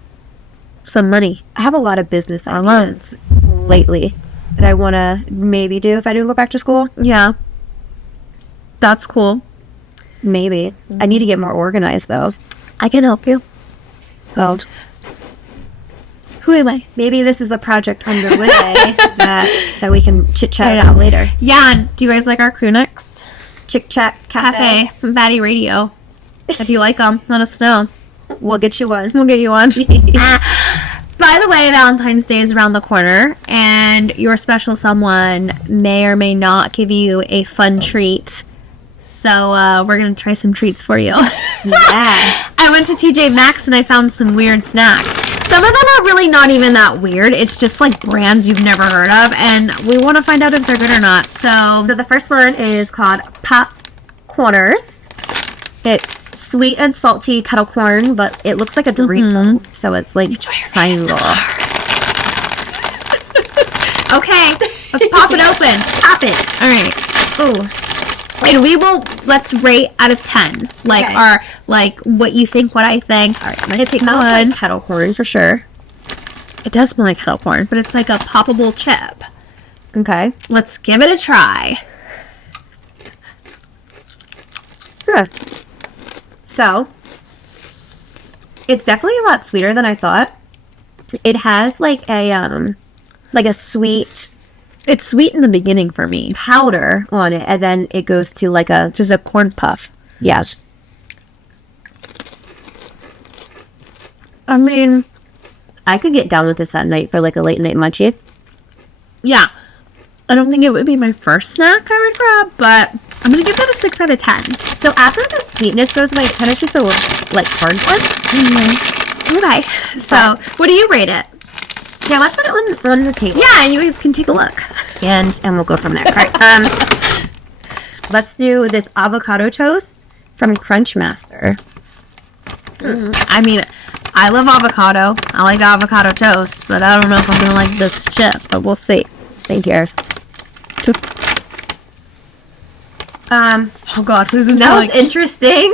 some money. I have a lot of business ideas lately that I want to maybe do if I do go back to school. Yeah. That's cool. Maybe. I need to get more organized, though. I can help you. Well, who am I? Maybe this is a project underway that we can chit-chat about later. Yeah, and do you guys like our crew necks? Chick Chat Cafe from Batty Radio. If you like them, let us know. We'll get you one. We'll get you one. By the way, Valentine's Day is around the corner, and your special someone may or may not give you a fun treat. So we're going to try some treats for you. Yeah. I went to TJ-Maxx and I found some weird snacks. Some of them are really not even that weird. It's just like brands you've never heard of, and we want to find out if they're good or not. So the first one is called Pop Corners. It's sweet and salty kettle corn, but it looks like a Dorito, so it's like tiny little. Okay, let's pop it open. Pop it. All right. Ooh. And let's rate out of 10. Like, what you think, what I think. All right, I'm going to take one. Like kettle corn for sure. It does smell like kettle corn, but it's like a poppable chip. Okay. Let's give it a try. Yeah. So, it's definitely a lot sweeter than I thought. It has like a sweet... It's sweet in the beginning for me. Powder on it, and then it goes to like just a corn puff. Yeah. I mean, I could get down with this at night for like a late night munchie. Yeah. I don't think it would be my first snack I would grab, but I'm going to give that a 6 out of 10. So after the sweetness goes away, it kind of just a little like cardboard. Mm-hmm. Okay. So what do you rate it? Yeah, let's let it run the table. Yeah, and you guys can take a look. And we'll go from there. All right. Let's do this avocado toast from Crunch Master. I mean, I love avocado. I like avocado toast, but I don't know if I'm going to like this chip, but we'll see. Thank you. Oh God, this is smells interesting.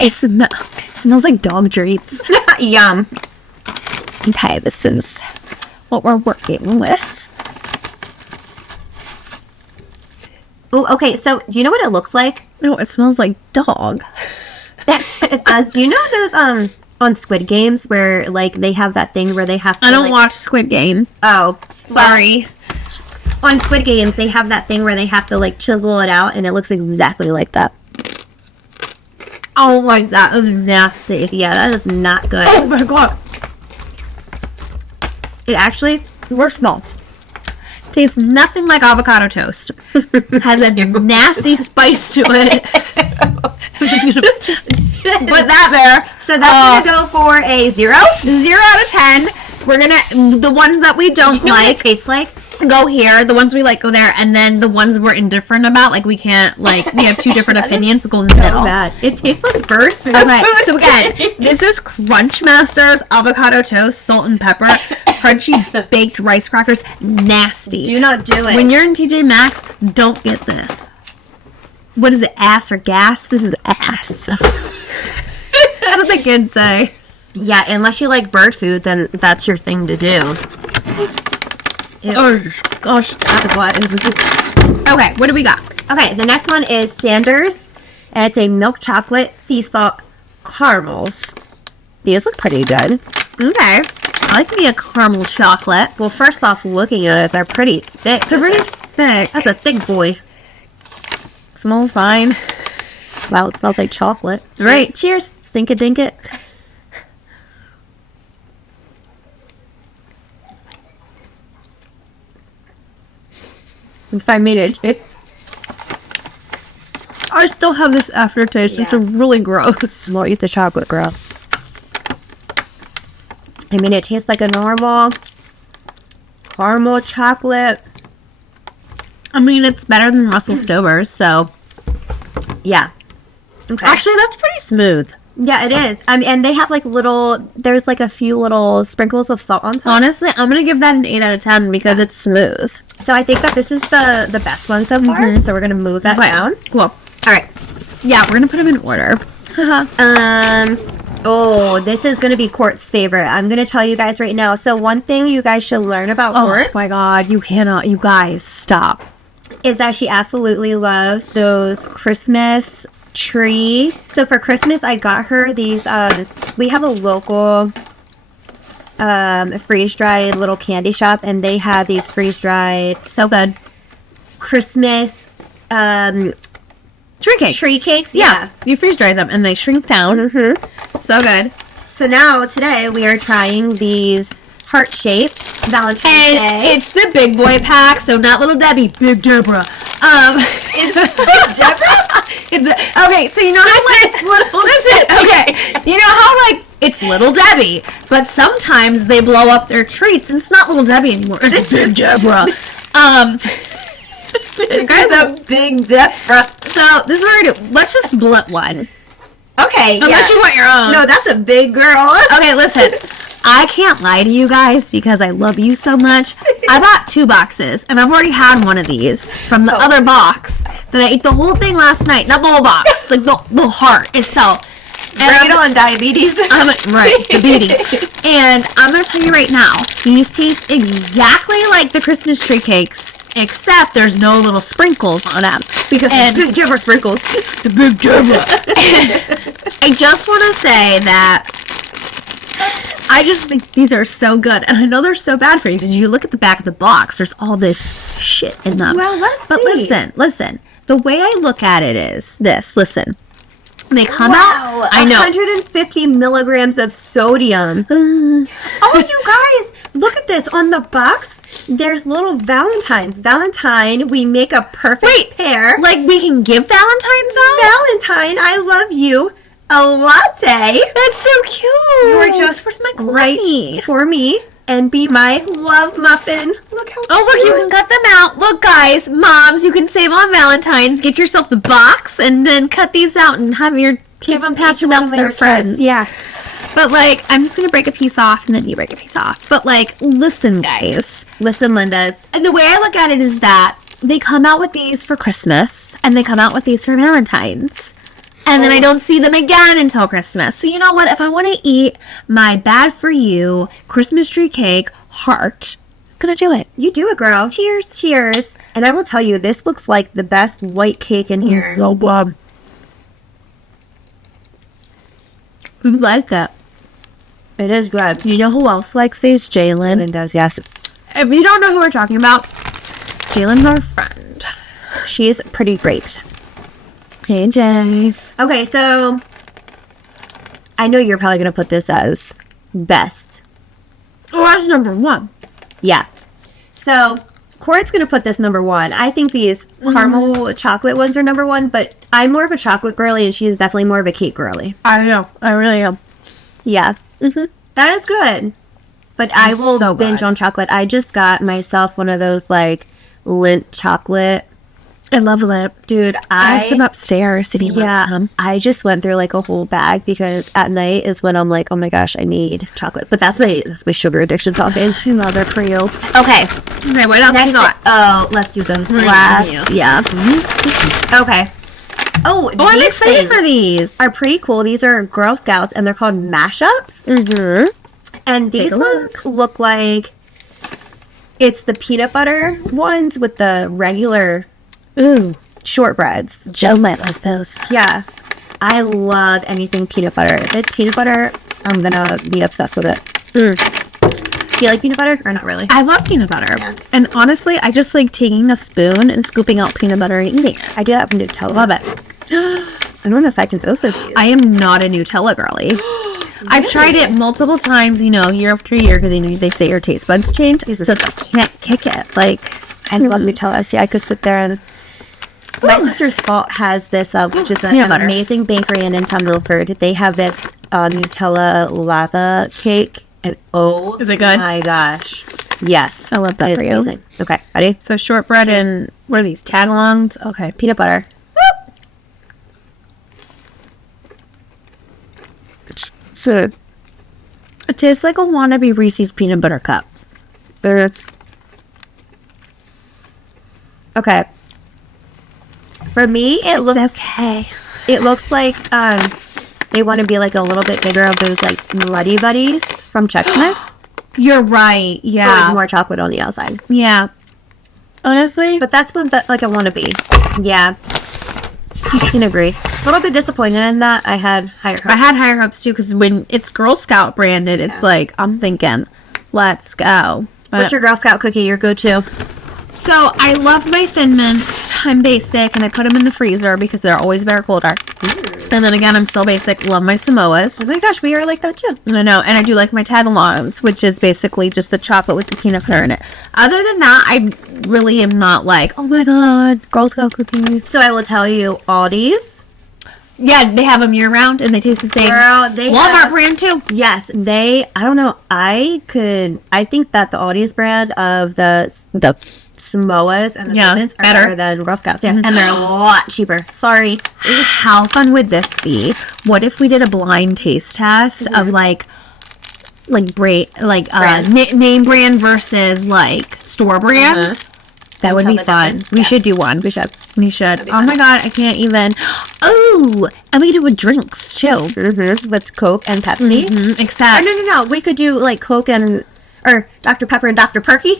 It smells like dog treats. Yum. Okay, this is what we're working with. Oh, okay. So, do you know what it looks like? No, it smells like dog. It does. Do you know those on Squid Games where like they have that thing where they have to? I don't watch Squid Game. Oh, sorry. Well, on Squid Games, they have that thing where they have to like chisel it out, and it looks exactly like that. Oh my, that is nasty. Yeah, that is not good. Oh my God. It actually, worst of all, tastes nothing like avocado toast. Has a nasty spice to it. I'm just gonna put that there. So that's gonna go for a 0? 0 out of 10. We're gonna, the ones that we don't know like, what it tastes like? Go here. The ones we like go there, and then the ones we're indifferent about, like we can't, like we have 2 different opinions. Go in the middle. Bad. It tastes like bird food. Okay, so again, this is Crunch Master's avocado toast, salt and pepper, crunchy baked rice crackers. Nasty. Do not do it. When you're in TJ-Maxx, don't get this. What is it, ass or gas? This is ass. That's what the kids say. Yeah, unless you like bird food, then that's your thing to do. Oh, gosh. What is this? Okay, what do we got? Okay, the next one is Sanders, and it's a milk chocolate sea salt caramels. These look pretty good. Okay. I like me a caramel chocolate. Well, first off, looking at it, they're pretty thick. They're pretty thick. That's a thick boy. Smells fine. Wow, it smells like chocolate. Right. Cheers. Sink it, dink it. If I made it. I still have this aftertaste. Yeah. It's really gross. Well, eat the chocolate, girl. I mean, it tastes like a normal caramel chocolate. I mean, it's better than Russell Stover's, so. Yeah. Okay. Actually, that's pretty smooth. Yeah, it is. And they have like there's like a few little sprinkles of salt on top. Honestly, I'm going to give that an 8 out of 10 because it's smooth. So I think that this is the best one so far. So we're going to move that down. Cool. All right. Yeah, we're going to put them in order. Oh, this is going to be Court's favorite. I'm going to tell you guys right now. So one thing you guys should learn about Court. Oh my God, you guys, stop. Is that she absolutely loves those Christmas tree. So for Christmas, I got her these, we have a local freeze-dried little candy shop, and they have these freeze-dried So good. Christmas Tree cakes? Yeah. You freeze dry them and they shrink down. Mm-hmm. So good. So now, today, we are trying these heart-shaped Valentine's Day. It's the big boy pack, so not Little Debbie, Big Deborah. It's Big Deborah? Okay, so you know how like little. Listen, okay. You know how like it's Little Debbie, but sometimes they blow up their treats and it's not Little Debbie anymore. It's Big Deborah. You guys are Big Deborah. So this is what we're gonna do. Let's just split one. Okay. Unless you want your own. No, that's a big girl. Okay, listen. I can't lie to you guys because I love you so much. I bought 2 boxes, and I've already had one of these from the other box that I ate the whole thing last night. Not the whole box, like the heart itself. And on diabetes. Right, the beauty. And I'm going to tell you right now, these taste exactly like the Christmas tree cakes, except there's no little sprinkles on them. Because the Big Deborah sprinkles. The Big Deborah. I just want to say that I just think these are so good. And I know they're so bad for you because you look at the back of the box, there's all this shit in them. Well, let's But see. listen. The way I look at it is this. Listen. They come out. I know. 150 milligrams of sodium. Oh, you guys, look at this. On the box, there's little Valentines. Valentine, we make a perfect pair. Like we can give Valentine's out? Valentine, I love you. A latte. That's so cute. You're just where's my coffee? right for me. And be my love muffin. Look how Oh, look, you can cut them out. Look, guys, moms, you can save on Valentine's. Get yourself the box and then cut these out and have your kids pass them out to their friends. Yeah. But, like, I'm just going to break a piece off and then you break a piece off. But, like, listen, guys. Listen, Linda's. And the way I look at it is that they come out with these for Christmas and they come out with these for Valentine's. And then I don't see them again until Christmas. So you know what? If I want to eat my bad for you Christmas tree cake heart, I'm going to do it. You do it, girl. Cheers. Cheers. And I will tell you, this looks like the best white cake in here. So good. Who likes it? It is good. You know who else likes these? Jalen. Linda's, yes. If you don't know who we're talking about, Jalen's our friend. She's pretty great. Hey, Jay. Okay, so I know you're probably going to put this as best. Oh, that's number 1. Yeah. So Court's going to put this number 1. I think these caramel chocolate ones are number 1, but I'm more of a chocolate girly and she's definitely more of a cake girly. I know. I really am. Yeah. That is good. But I will so binge good. on chocolate. I just got myself one of those like Lindt chocolate. I love lip. Dude, I have some upstairs if you want some. I just went through like a whole bag because at night is when I'm like, oh my gosh, I need chocolate. But that's my sugar addiction talking. I love it for you. Okay. Okay, what else do you got? Oh, let's do those last. Yeah. Mm-hmm. Okay. Oh, I'm excited for these. Are pretty cool. These are Girl Scouts, and they're called mashups. Mm-hmm. And these ones look like it's the peanut butter ones with the regular shortbreads. Joe might like those. Yeah. I love anything peanut butter. If it's peanut butter, I'm gonna be obsessed with it. Do you like peanut butter or not really? I love peanut butter. Yeah. And honestly, I just like taking a spoon and scooping out peanut butter and eating it. I do that with Nutella. Love it. I don't know if I can go for these. I am not a Nutella girly. I've tried it multiple times, year after year, because they say your taste buds change. So I can't kick it. Like, I love Nutella. See, I could sit there and... My sister's Spalt has this, which is an amazing bakery in Milford. They have this Nutella lava cake. And is it good? My gosh. Yes. I love that for you. Amazing. Okay, ready? So shortbread and, what are these, tagalongs? Okay. Peanut butter. So, it tastes like a wannabe Reese's peanut butter cup. Okay. For me, it looks okay. It looks like they want to be like a little bit bigger of those like Nutty Buddies from Chic-Mix. You're right. Yeah. With more chocolate on the outside. Yeah. Honestly, but that's what like I want to be. Yeah. I can agree. A little bit disappointed in that. I had higher hopes. I had higher hopes too, because when it's Girl Scout branded, it's like, I'm thinking, let's go. But what's your Girl Scout cookie, your go-to? So, I love my Thin Mints. I'm basic, and I put them in the freezer because they're always better colder. And then again, I'm still basic. Love my Samoas. Oh my gosh, we are like that too. I know, and I do like my Tagalongs, which is basically just the chocolate with the peanut butter in it. Other than that, I really am not like, oh my god, Girl Scout cookies. So I will tell you, Aldi's. Yeah, they have them year round, and they taste the same. Girl, they Walmart brand too. Yes, I don't know. I think that the Aldi's brand of the Samoas and the Mints are better than Girl Scouts. Yeah, and they're a lot cheaper. Sorry. How fun would this be? What if we did a blind taste test of like name brand versus like store brand? That would be fun. We should do one. We should. Oh my god, I can't even. Oh, and we could do with drinks too. With Coke and Pepsi. Except no. We could do like Coke and or Dr. Pepper and Dr. Perky.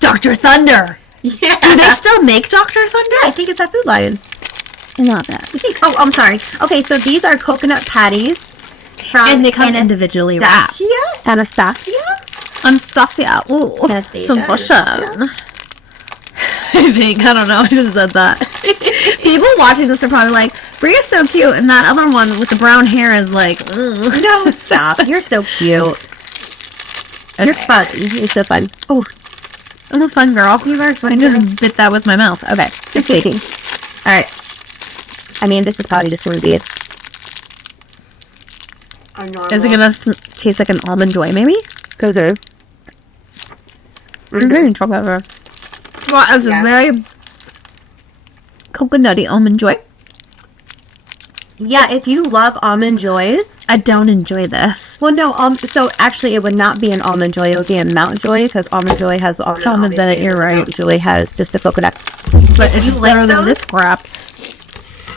Dr. Thunder. Yeah. Do they still make Dr. Thunder? Yeah, I think it's at Food Lion. I love that. Oh, I'm sorry. Okay, so these are coconut patties. And they come individually wrapped. Anastasia. Ooh, some fashion. I don't know. I just said that. People watching this are probably like, Bria's so cute, and that other one with the brown hair is like, ugh. No, stop. You're so cute. Okay. You're fun. You're so fun. Oh, I'm a fun girl. You are fun. I just bit that with my mouth. Okay. It's eating. All right. I mean, this is probably just one of these. Is it going to taste like an Almond Joy, maybe? Goes there. Well, it's a very coconutty Almond Joy. Yeah, if you love Almond Joys. I don't enjoy this. Well, no, so actually it would not be an Almond Joy, it would be a Mount Joy, because Almond Joy has almonds in it, you're right. Mount Joy has just a coconut. But if you better than this crap,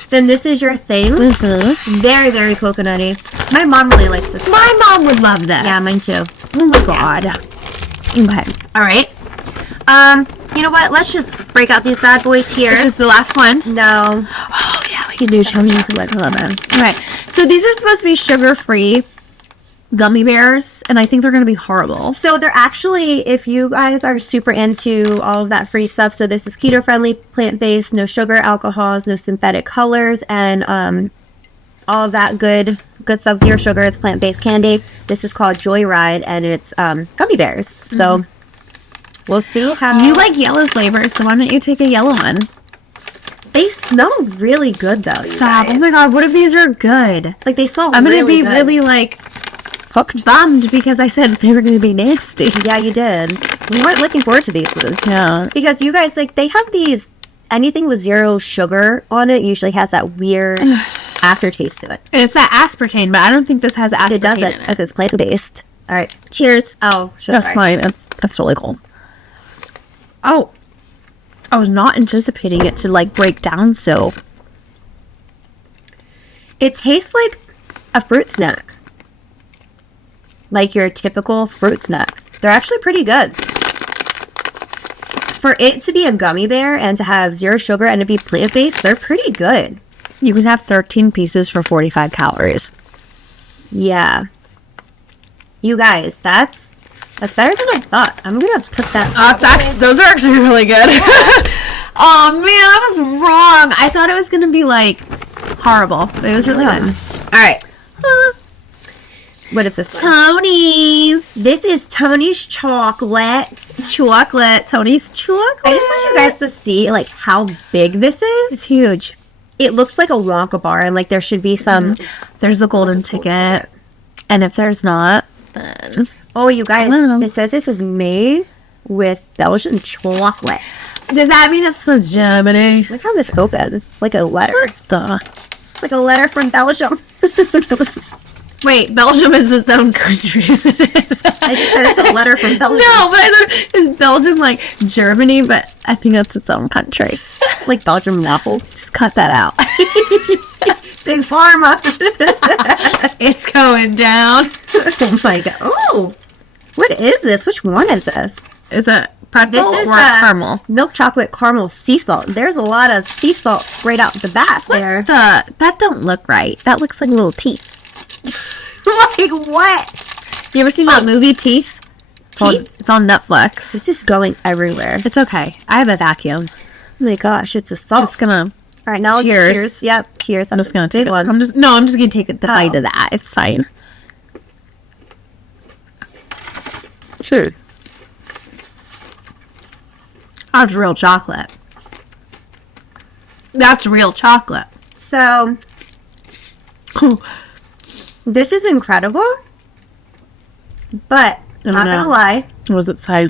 then this is your thing. Very, very coconutty. My mom really likes this. My mom would love this. Yeah, mine too. Oh my god. Okay. Alright. You know what? Let's just break out these bad boys here. This is the last one? No. Oh, yeah, we can do chunks with lemon. Alright. So these are supposed to be sugar-free gummy bears, and I think they're going to be horrible. So they're actually, if you guys are super into all of that free stuff, so this is keto-friendly, plant-based, no sugar, alcohols, no synthetic colors, and all of that good stuff, zero sugar. It's plant-based candy. This is called Joyride, and it's gummy bears. So we'll see how... You like yellow flavored, so why don't you take a yellow one? They smell really good, though. Stop. Oh my god, what if these are good? Like, they smell I'm really gonna be good. really, like, hooked, bummed, because I said they were gonna be nasty. Yeah, you did. We weren't looking forward to these ones. Yeah. Because you guys, like, they have these... Anything with zero sugar on it usually has that weird aftertaste to it. And it's that aspartame, but I don't think this has aspartame It doesn't, in it. because it's plant-based. All right. Cheers. Oh, That's fine. That's really cool. Oh. I was not anticipating it to like break down so. It tastes like a fruit snack. Like your typical fruit snack. They're actually pretty good. For it to be a gummy bear and to have 0 sugar and to be plant-based, they're pretty good. You can have 13 pieces for 45 calories. Yeah. You guys, that's better than I thought. I'm gonna put that. Those are actually really good. Oh man, I was wrong. I thought it was gonna be like horrible, but it was really good. All right. What is this? Tony's. This is Tony's chocolate. Tony's chocolate. I just want you guys to see like how big this is. It's huge. It looks like a Wonka bar, and like there should be some. There's the golden ticket, and if there's not, then Oh, you guys! It says this is made with Belgian chocolate. does that mean it's from Germany? Look how this opens. It's like a letter. It's like a letter from Belgium. Wait, Belgium is its own country, isn't it? I just said it's a letter from Belgium. No, but I thought is Belgium like Germany, but I think that's its own country. Like Belgium apples. Just cut that out. Big Pharma. It's going down. Oh my god. Oh, what is this? Which one is this? Is it pretzel This is or caramel? milk chocolate caramel sea salt. There's a lot of sea salt right out the bat there. That don't look right. That looks like little teeth. Like what? You ever seen that movie Teeth? It's on Netflix. This is going everywhere. It's okay. I have a vacuum. Oh my gosh, it's a salt. Just gonna. All right, now Cheers. cheers. Yep, cheers. I'm just gonna take one. I'm just gonna take the bite of that. It's fine. Sure. That's real chocolate. That's real chocolate. So, this is incredible, but I'm not gonna lie. What was it say?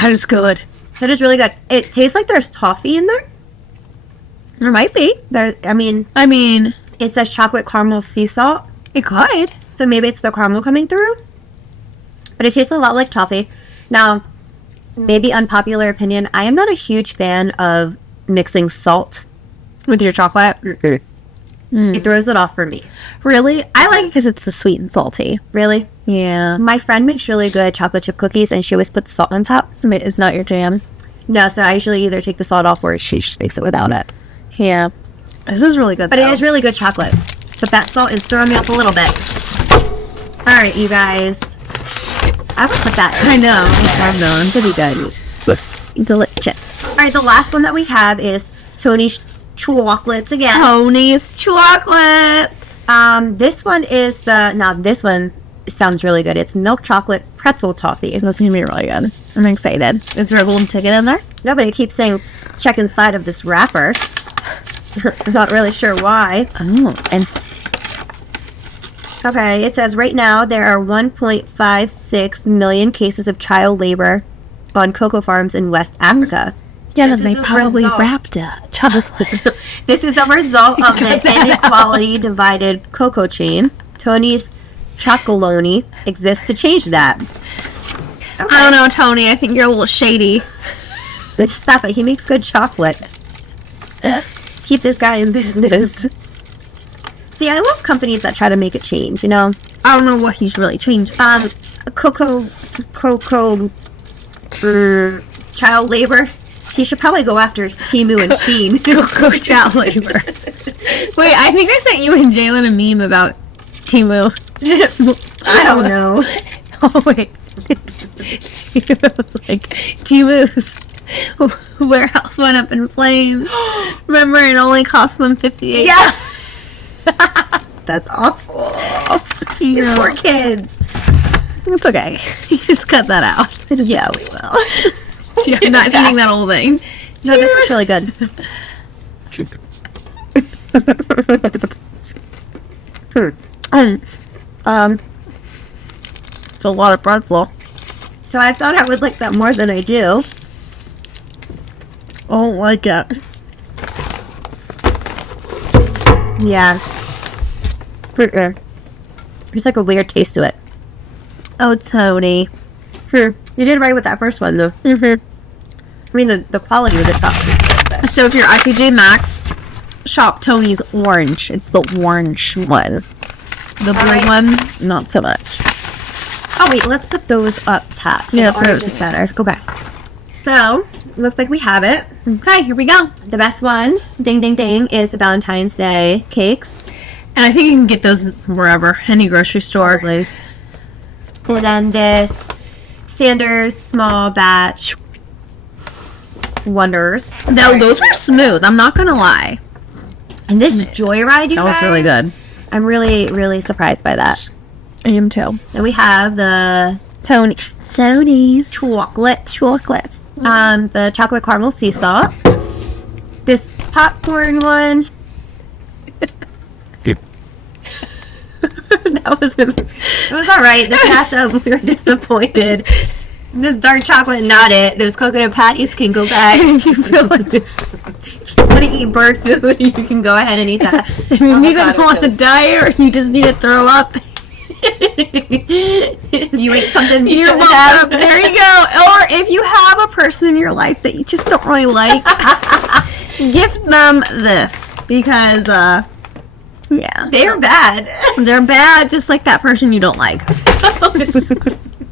That is good. That is really good. It tastes like there's toffee in there. There might be. I mean, it says chocolate caramel sea salt, could. so maybe it's the caramel coming through. But it tastes a lot like toffee. Now, maybe unpopular opinion, I am not a huge fan of mixing salt With your chocolate? It throws it off for me. Really? I like it because it's the sweet and salty. Really? Yeah. My friend makes really good chocolate chip cookies, and she always puts salt on top. It's not your jam. No, so I usually either take the salt off or she just makes it without it. Yeah. This is really good, But it is really good chocolate. But that salt is throwing me off a little bit. All right, you guys. I would put that. I know. I'm done. Pretty good. Delicious. All right, the last one that we have is Tony's chocolates again. Tony's chocolates. This one is this one sounds really good. It's milk chocolate pretzel toffee. That's going to be really good. I'm excited. Is there a golden ticket in there? No, but it keeps saying check inside of this wrapper. I'm not really sure why. Oh, and Okay, it says right now there are 1.56 million cases of child labor on cocoa farms in West Africa. yeah, This then they is a probably result. wrapped it. Chocolate. This is a result of the inequality divided cocoa chain. Tony's Chocolonely exists to change that. I don't know, Tony. I think you're a little shady. Stop it. He makes good chocolate. Keep this guy in business. See, I love companies that try to make a change, you know? I don't know what he's really changed. Cocoa, child labor. He should probably go after Temu and Shein. Cocoa child labor. Wait, I think I sent you and Jalen a meme about Temu. I don't know. Oh, wait. Temu's warehouse went up in flames. Remember, it only cost them $58. Yeah. That's awful. These poor kids. It's okay. You just cut that out. Yeah, we will. I'm not eating that whole thing. No, this is really good. It's a lot of pretzel. So I thought I would like that more than I do. I don't like it. Yeah. There's like a weird taste to it. Oh, Tony. You did right with that first one, though. I mean, the quality of the chocolate. So if you're at TJ-Maxx, shop Tony's orange. It's the orange one. The blue one, not so much. Oh, wait, let's put those up top. So Yeah, that's what it was. it's better. Okay. So, looks like we have it. Okay, here we go. The best one, ding, ding, ding, is the Valentine's Day cakes. And I think you can get those wherever, any grocery store. And then this Sanders small batch wonders. Those were smooth. I'm not gonna lie. And this Joyride, you That was really good. I'm really, really surprised by that. I am too. Then we have the Tony's chocolates. Mm-hmm. The chocolate caramel sea salt. This popcorn one. It was all right. The cash up, we were disappointed. This dark chocolate, not it. Those coconut patties can go back. If you feel like if you want to eat bird food, you can go ahead and eat that. If you need to go on a diet or you just need to throw up, you ate something you you're shouldn't have. welcome. There you go. Or if you have a person in your life that you just don't really like, gift them this because, yeah, They're bad. they're bad, just like that person you don't like.